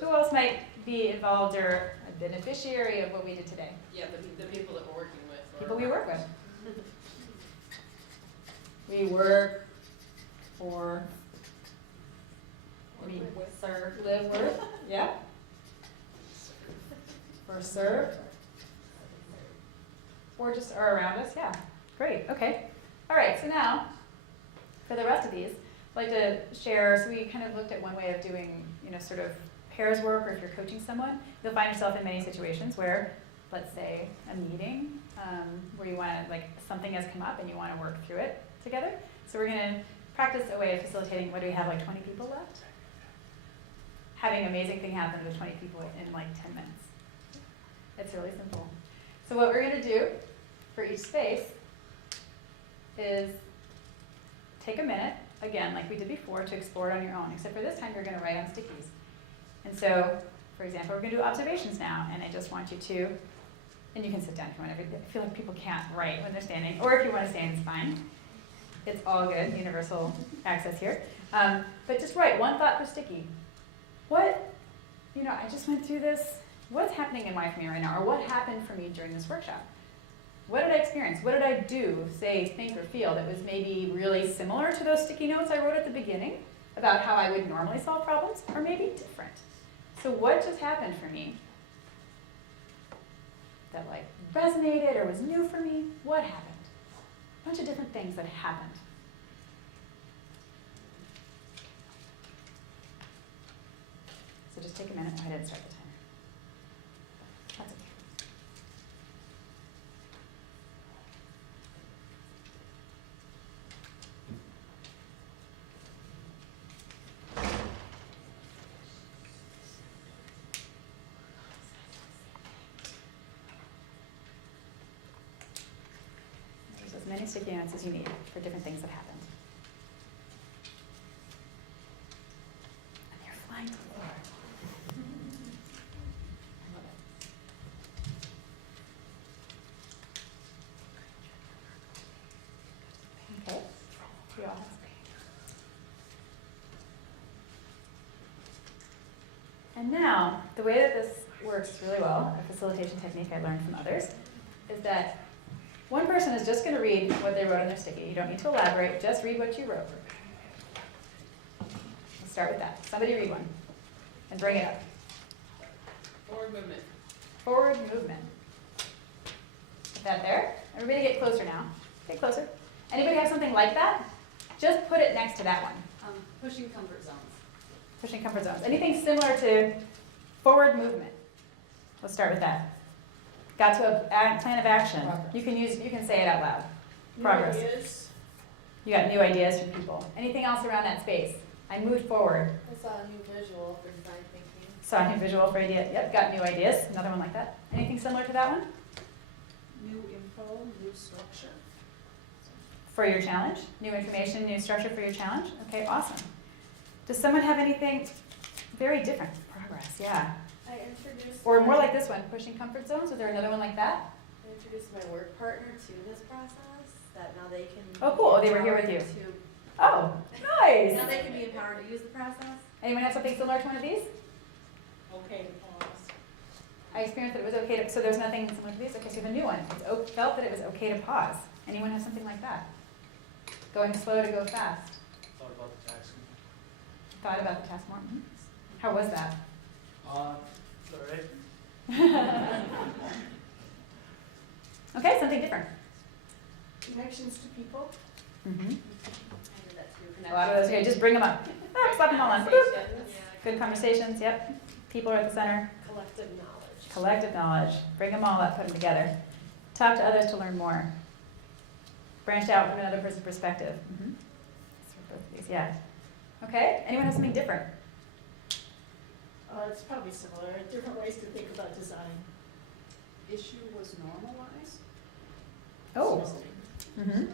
Who else might be involved or a beneficiary of what we did today? Yeah, the people that we're working with. People we work with. We work for, serve, live, work. Yeah? For serve. Or just are around us, yeah. Great, okay. All right, so now, for the rest of these, I'd like to share, so we kind of looked at one way of doing, sort of pairs work, or if you're coaching someone, you'll find yourself in many situations where, let's say, a meeting, where you want to, something has come up and you want to work through it together. So we're going to practice a way of facilitating, what do we have, 20 people left? Having an amazing thing happen with 20 people in 10 minutes. It's really simple. So what we're going to do for each space is take a minute, again, like we did before, to explore it on your own, except for this time you're going to write on stickies. And so, for example, we're going to do observations now, and I just want you to, and you can sit down if you want. I feel like people can't write when they're standing, or if you want to stand, it's fine. It's all good, universal access here. But just write one thought per sticky. I just went through this. What's happening in life for me right now, or what happened for me during this workshop? What did I experience? What did I do, say, think, or feel that was maybe really similar to those sticky notes I wrote at the beginning about how I would normally solve problems, or maybe different? So what just happened for me that resonated or was new for me? What happened? A bunch of different things that happened. So just take a minute. I didn't start the timer. That's okay. many sticky notes as you need for different things that happened. And you're flying to the floor. I love it. Okay. You all have And now, the way that this works really well, a facilitation technique I learned from others, is that one person is just going to read what they wrote on their sticky. You don't need to elaborate, just read what you wrote. Let's start with that. Somebody read one and bring it up. Forward movement. Forward movement. Put that there. Everybody get closer now. Get closer. Anybody have something like that? Just put it next to that one. Pushing comfort zones. Pushing comfort zones. Anything similar to forward movement? Let's start with that. Got to a plan of action. Progress. You can say it out loud. Progress. New ideas. You got new ideas from people. Anything else around that space? I moved forward. I saw a new visual for design thinking. Saw a new visual for idea. Yep, got new ideas. Another one like that. Anything similar to that one? New info, new structure. For your challenge? New information, new structure for your challenge? Okay, awesome. Does someone have anything very different? Progress, yeah. I introduced Or more like this one, pushing comfort zones. Was there another one like that? I introduced my work partner to this process, that now they can. Oh, cool. They were here with you. Oh, nice. Now they can be empowered to use the process. Anyone have something similar to one of these? Okay to pause. I experienced that it was okay to, so there's nothing similar to these? Okay, so you have a new one. Felt that it was okay to pause. Anyone have something like that? Going slow to go fast. Thought about the task. Thought about the task more? Mhm. How was that? All right. Okay, something different. Connections to people. Mm-hmm. I did that too. A lot of those, okay, just bring them up. Ah, slap them all on. Boop. Good conversations, yep. People are at the center. Collective knowledge. Collective knowledge. Bring them all up, put them together. Talk to others to learn more. Branch out from another person's perspective. Mm-hmm. Both of these, yeah. Okay, anyone have something different? It's probably similar, different ways to think about design. Issue was normalized. Oh. Mm-hmm.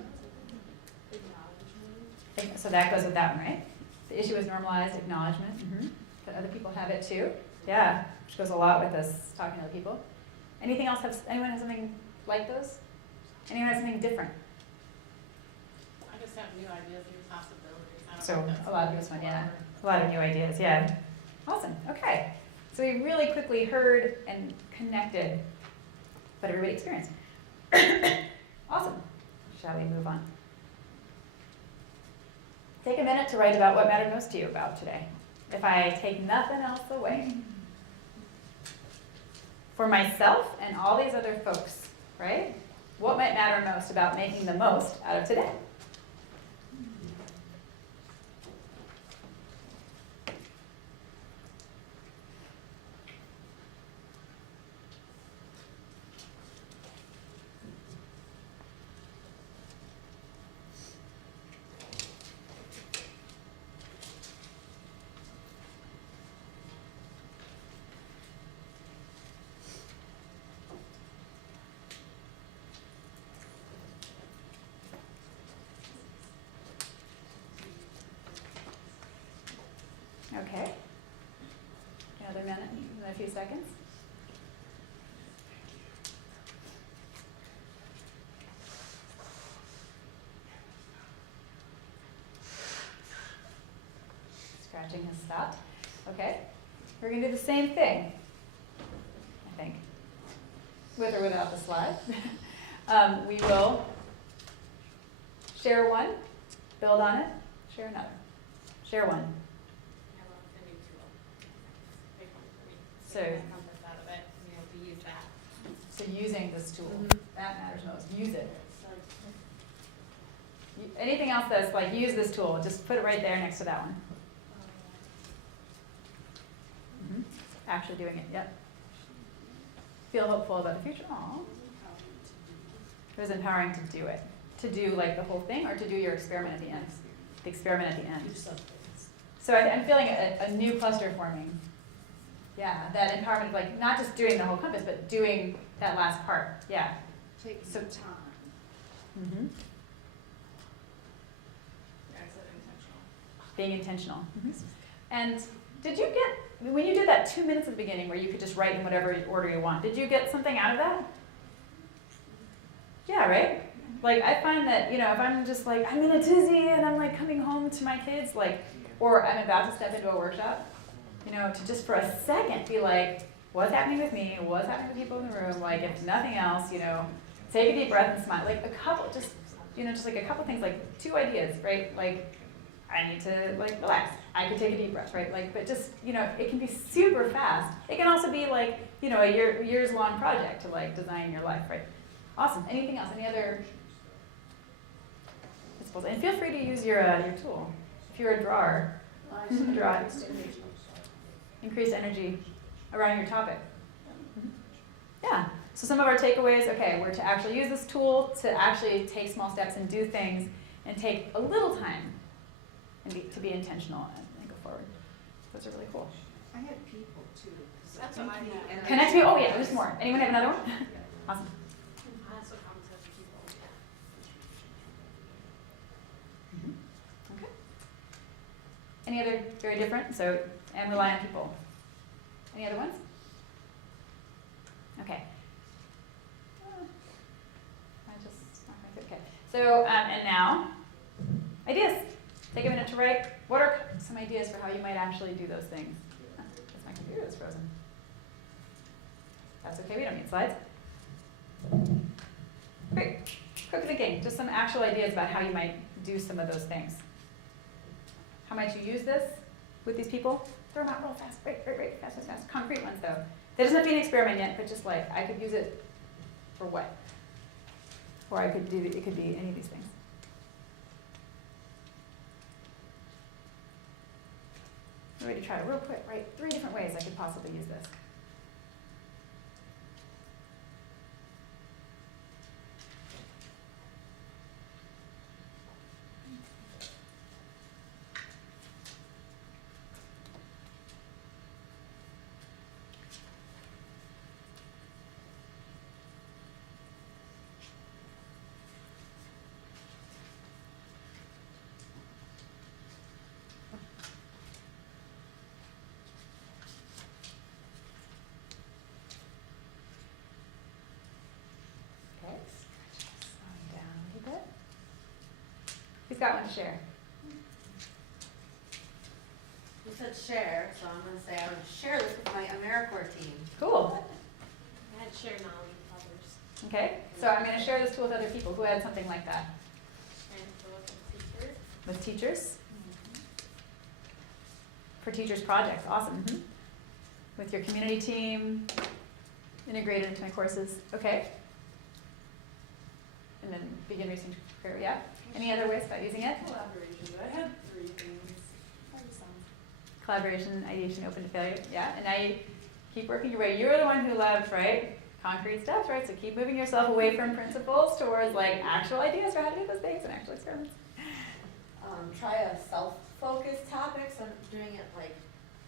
So that goes with that one, right? The issue is normalized acknowledgement. Mm-hmm. That other people have it too. Yeah, which goes a lot with us talking to other people. Anything else? Anyone have something like those? Anyone have something different? I just have new ideas, new possibilities. I don't So know if that's a lot of this one, yeah. A lot of new ideas, yeah. Awesome, okay. So we really quickly heard and connected what everybody experienced. Awesome. Shall we move on? Take a minute to write about what mattered most to you about today. If I take nothing else away. For myself and all these other folks, right? What might matter most about making the most out of today? Okay. Another minute, another few seconds. Scratching has stopped. Okay. We're going to do the same thing, I think, with or without the slide. We will share one, build on it, share another. Share one. I love the new tool. Big one for me. So- Get my compass out of it, and be able to use that. So using this tool, that matters most. Use it. Anything else that's like, use this tool, just put it right there next to that one. Mhm. Actually doing it, yep. Feel hopeful about the future. Aw. It was empowering to do it. To do like the whole thing or to do your experiment at the end? The experiment at the end. So I'm feeling a new cluster forming. Yeah, that empowerment of like not just doing the whole compass, but doing that last part. Yeah. Taking So- time. Mm-hmm. Yeah, I said intentional. Being intentional. Mm-hmm. And did you get, when you did that 2 minutes at the beginning where you could just write in whatever order you want, did you get something out of that? Yeah, right? Like, I find that, you know, if I'm just like, I'm in a tizzy and I'm like coming home to my kids, like, or I'm about to step into a workshop, you know, to just for a second be like, what's happening with me? What's happening with people in the room? Like, if nothing else, you know, take a deep breath and smile. Like, a couple, just, you know, just like a couple things, like 2 ideas, right? Like, I need to, like, relax. I could take a deep breath, right? Like, but just, you know, it can be super fast. It can also be like, you know, a years-long project to, like, design your life, right? Awesome. Anything else? Any other principles? And feel free to use your tool. If you're a drawer, draw it. Increased energy around your topic. Yeah. So some of our takeaways, okay, were to actually use this tool to actually take small steps and do things and take a little time and to be intentional and go forward. Those are really cool. I had people too. 'Cause That's I what I think the had. Connect me. Oh yeah, there's more. Anyone have another one? Awesome. I also commented on people. Okay. Any other very different? So, and rely on people. Any other ones? Okay. Okay. So, and now, ideas. Take a minute to write. What are some ideas for how you might actually do those things? Huh, that's my computer that's frozen. That's okay, we don't need slides. Great. Quick thinking, just some actual ideas about how you might do some of those things. How might you use this with these people? Throw them out real fast, right, fast. Concrete ones though. There doesn't have to be an experiment yet, but just like, I could use it for what? Or I could do, it could be any of these things. I'm ready to try it real quick, right? 3 different ways I could possibly use this. Okay, slow down a little bit. Who's got one to share? You said share, so I'm gonna say I would share this with my AmeriCorps team. Cool. I had share knowledge with others. Okay, so I'm going to share this tool with other people who had something like that. And so with the teachers. With teachers? For teachers' projects, awesome. With your community team, integrated into my courses, okay. And then begin research career, yeah. Any other ways about using it? Collaboration, I had 3 things. Collaboration, ideation, open to failure, yeah. And now you keep working your way. You're the one who loved, right? Concrete steps, right? So keep moving yourself away from principles towards like actual ideas for how to do those things and actual experiments. Try a self-focused topic, so I'm doing it like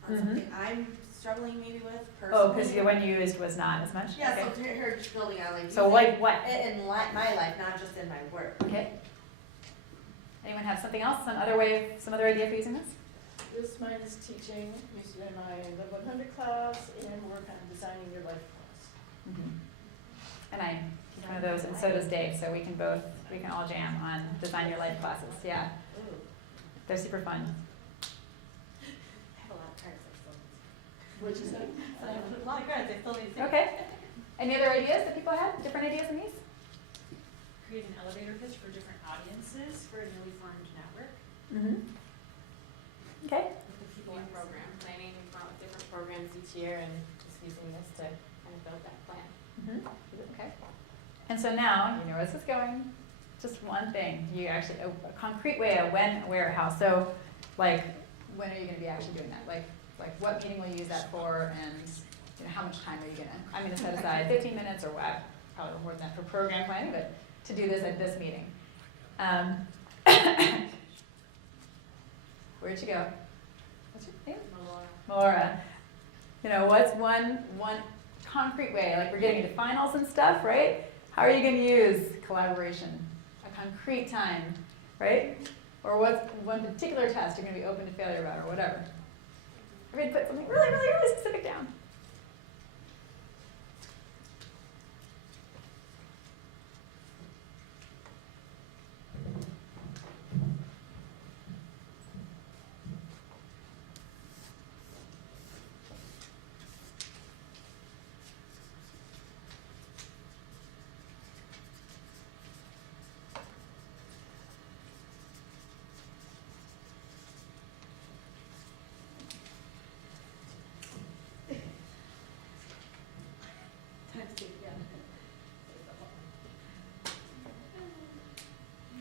on something I'm struggling maybe with personally. Oh, because the one you used was not as much? Yeah, Okay. so her just building on like. So like what? In my life, not just in my work. Okay. Anyone have something else? Some other way, some other idea for using this? This mine is teaching, usually in my Live 100 class, and work on designing your life class. And I teach one of those, and so does Dave. So we can all jam on design your life classes. Yeah, Ooh. they're super fun. I have a lot of cards I still need. What'd you say? I have a lot of cards I still need to. Okay. Any other ideas that people had? Different ideas than these? Create an elevator pitch for different audiences for a newly formed network. Okay. With the people in program planning, we come up with different programs each year and just using this to kind of build that plan. Okay. And so now, you know where this is going. Just one thing. You actually, a concrete way, a when, where, how. So, like, when are you going to be actually doing that? Like what meeting will you use that for, and you know, how much time are you going to? I'm going to set aside 15 minutes or what, probably more than that for program planning, but to do this at this meeting. Where'd you go? What's your name? Laura. You know, what's one concrete way? Like we're getting into finals and stuff, right? How are you going to use collaboration? A concrete time, right? Or what's one particular test you're going to be open to failure about, or whatever. Everybody put something really, really, really specific down.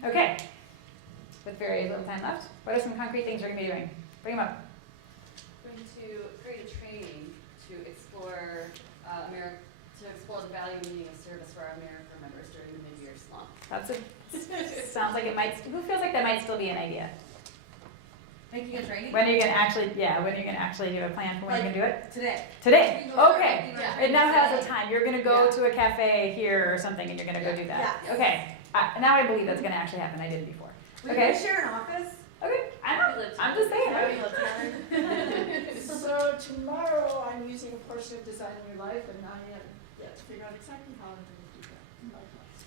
Okay, with very little time left, what are some concrete things you're going to be doing? Bring them up. Going to create a training to explore the value and meaning of service for our AmeriCorps members during the mid-year slump. That's sounds like it might, who feels like that might still be an idea? Making a training? When are you going to actually, when are you going to actually do a plan for when you're going to do it? Today. Today, okay. Yeah. It now has a time. You're going to go to a cafe here or something and you're going to go do that. Yeah. Okay, now I believe that's going to actually happen. I did it before. Okay. share an office? Okay, I'm just saying. So tomorrow I'm using a portion of Designing Your Life, and I have yet to figure out exactly how I'm going to do that in my class.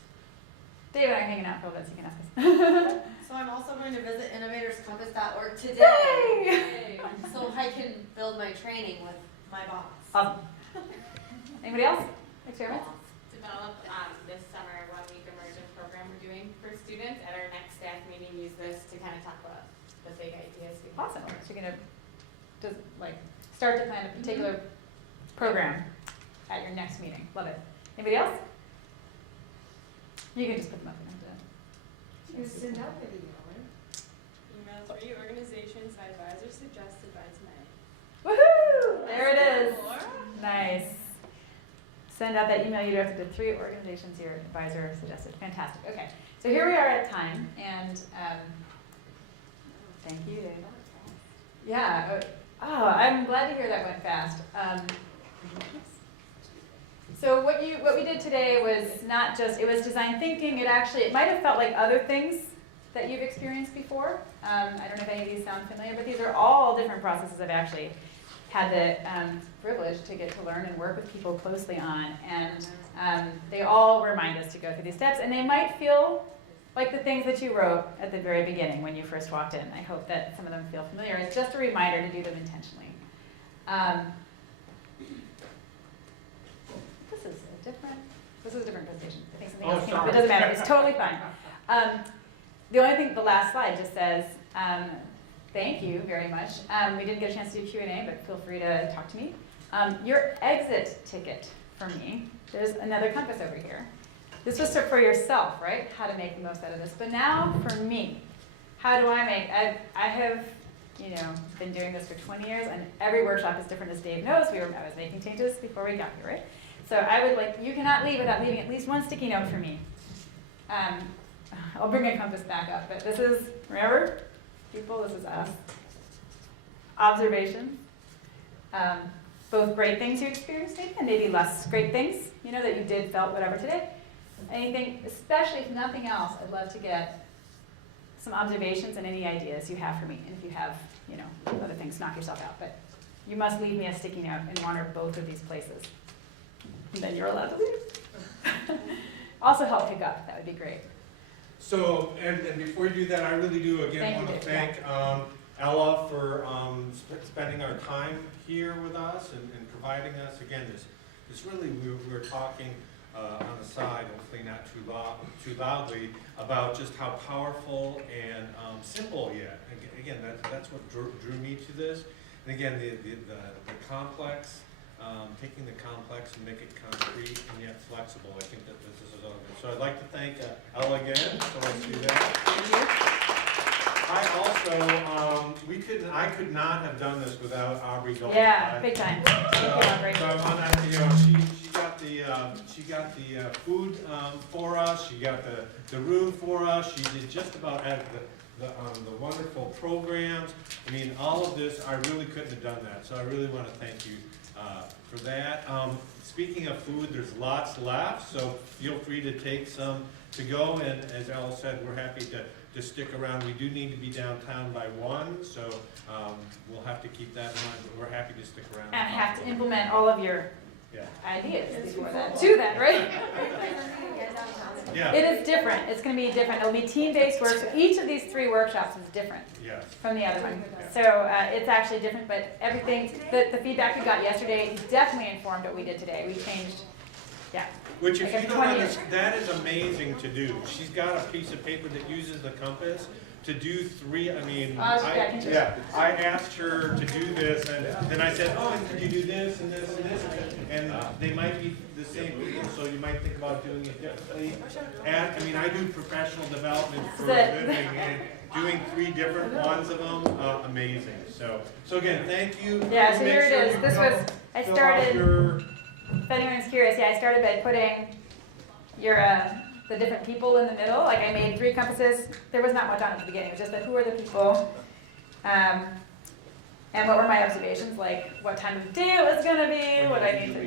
David and I are hanging out for a little bit, so you can ask us. So I'm also going to visit innovatorscompass.org today. Yay! So I can build my training with my boss. Awesome. Anybody else? Experiments? Develop this summer 1 week immersion program we're doing for students. At our next staff meeting, use this to kind of talk about the big ideas. Awesome. So you're going to just start to plan a particular program at your next meeting. Love it. Anybody else? You can just put them up. You send out the email, right? Email 3 organizations my advisor suggested by tonight. Woohoo! There it is. Nice. Send out that email you directed to 3 organizations your advisor suggested. Fantastic. Okay. So here we are at time, and thank you, Dave. Yeah. Oh, I'm glad to hear that went fast. So what we did today was not just, it was design thinking. It might have felt like other things that you've experienced before. I don't know if any of these sound familiar, but these are all different processes I've actually had the privilege to get to learn and work with people closely on. And they all remind us to go through these steps. And they might feel like the things that you wrote at the very beginning when you first walked in. I hope that some of them feel familiar. It's just a reminder to do them intentionally. This is a different presentation. I think something else came up. It doesn't matter. It's totally fine. The only thing, the last slide just says, thank you very much. We didn't get a chance to do Q&A, but feel free to talk to me. Your exit ticket for me, there's another compass over here. This was for yourself, right? How to make the most out of this. But now for me, how do I make, I have, been doing this for 20 years, and every workshop is different, as Dave knows. I was making changes before we got here, right? So I would you cannot leave without leaving at least one sticky note for me. I'll bring my compass back up, but this is, remember, people, this is us. Observation. Both great things you experienced maybe, and maybe less great things, that you did, felt, whatever today. Anything, especially if nothing else, I'd love to get some observations and any ideas you have for me. And if you have, other things, knock yourself out. But you must leave me a sticky note in one or both of these places. And then you're allowed to leave. Also help pick up, that would be great. So, and before you do that, I really do again want to thank Ella for spending our time here with us and providing us, again, this really, we were talking on the side, hopefully not too loudly, about just how powerful and simple yet. Again, that's what drew me to this. And again, the complex, taking the complex and make it concrete and yet flexible. I think that this is all good. So I'd like to thank Ella again. So let's do that. I also, I could not have done this without Aubrey Gold. Yeah, big time. So I'm on that, she got the food for us. She got the room for us. She did just about the wonderful programs. I mean, all of this, I really couldn't have done that. So I really want to thank you for that. Speaking of food, there's lots left, so feel free to take some to go. And as Ella said, we're happy to stick around. We do need to be downtown by 1, so we'll have to keep that in mind, but we're happy to stick around. And have to implement all of your Yeah. ideas before that, to that, right? Yeah. It is different. It's going to be different. It'll be team-based work. So each of these 3 workshops is different Yes. from the other one. So it's actually different, but everything, the feedback we got yesterday definitely informed what we did today. We changed, yeah. Which if Like you a don't 20 understand, that is amazing to do. She's got a piece of paper that uses the compass to do 3, I mean, I asked her to do this, and then I said, oh, and could you do this and this and this? And they might be the same people, so you might think about doing it differently. And, I mean, I do professional development for a living, and doing 3 different ones of them, amazing. So again, thank you. Yeah, so Make here it sure is. you This fill- was, I fill out started, your- if anyone's curious, yeah, I started by putting your, the different people in the middle. Like I made 3 compasses. There was not much on at the beginning. It was just that who are the people, and what were my observations, like what time of day it was gonna be, what I need to,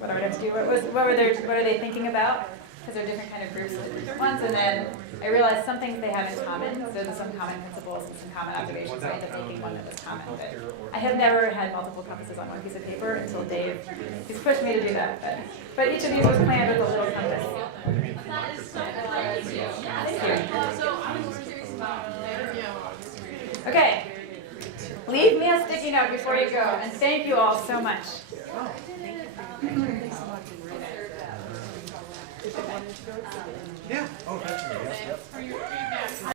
what I would have to do, what are they thinking about? Because they're different kind of groups and different ones. And then I realized some things they have in common. So there's some common principles and some common observations. So I ended up taking one that was common. But I have never had multiple compasses on one piece of paper until Dave. He's pushed me to do that. But each of these was planned with a little compass. Okay. Leave me a sticky note before you go. And thank you all so much. Yeah. Oh, that's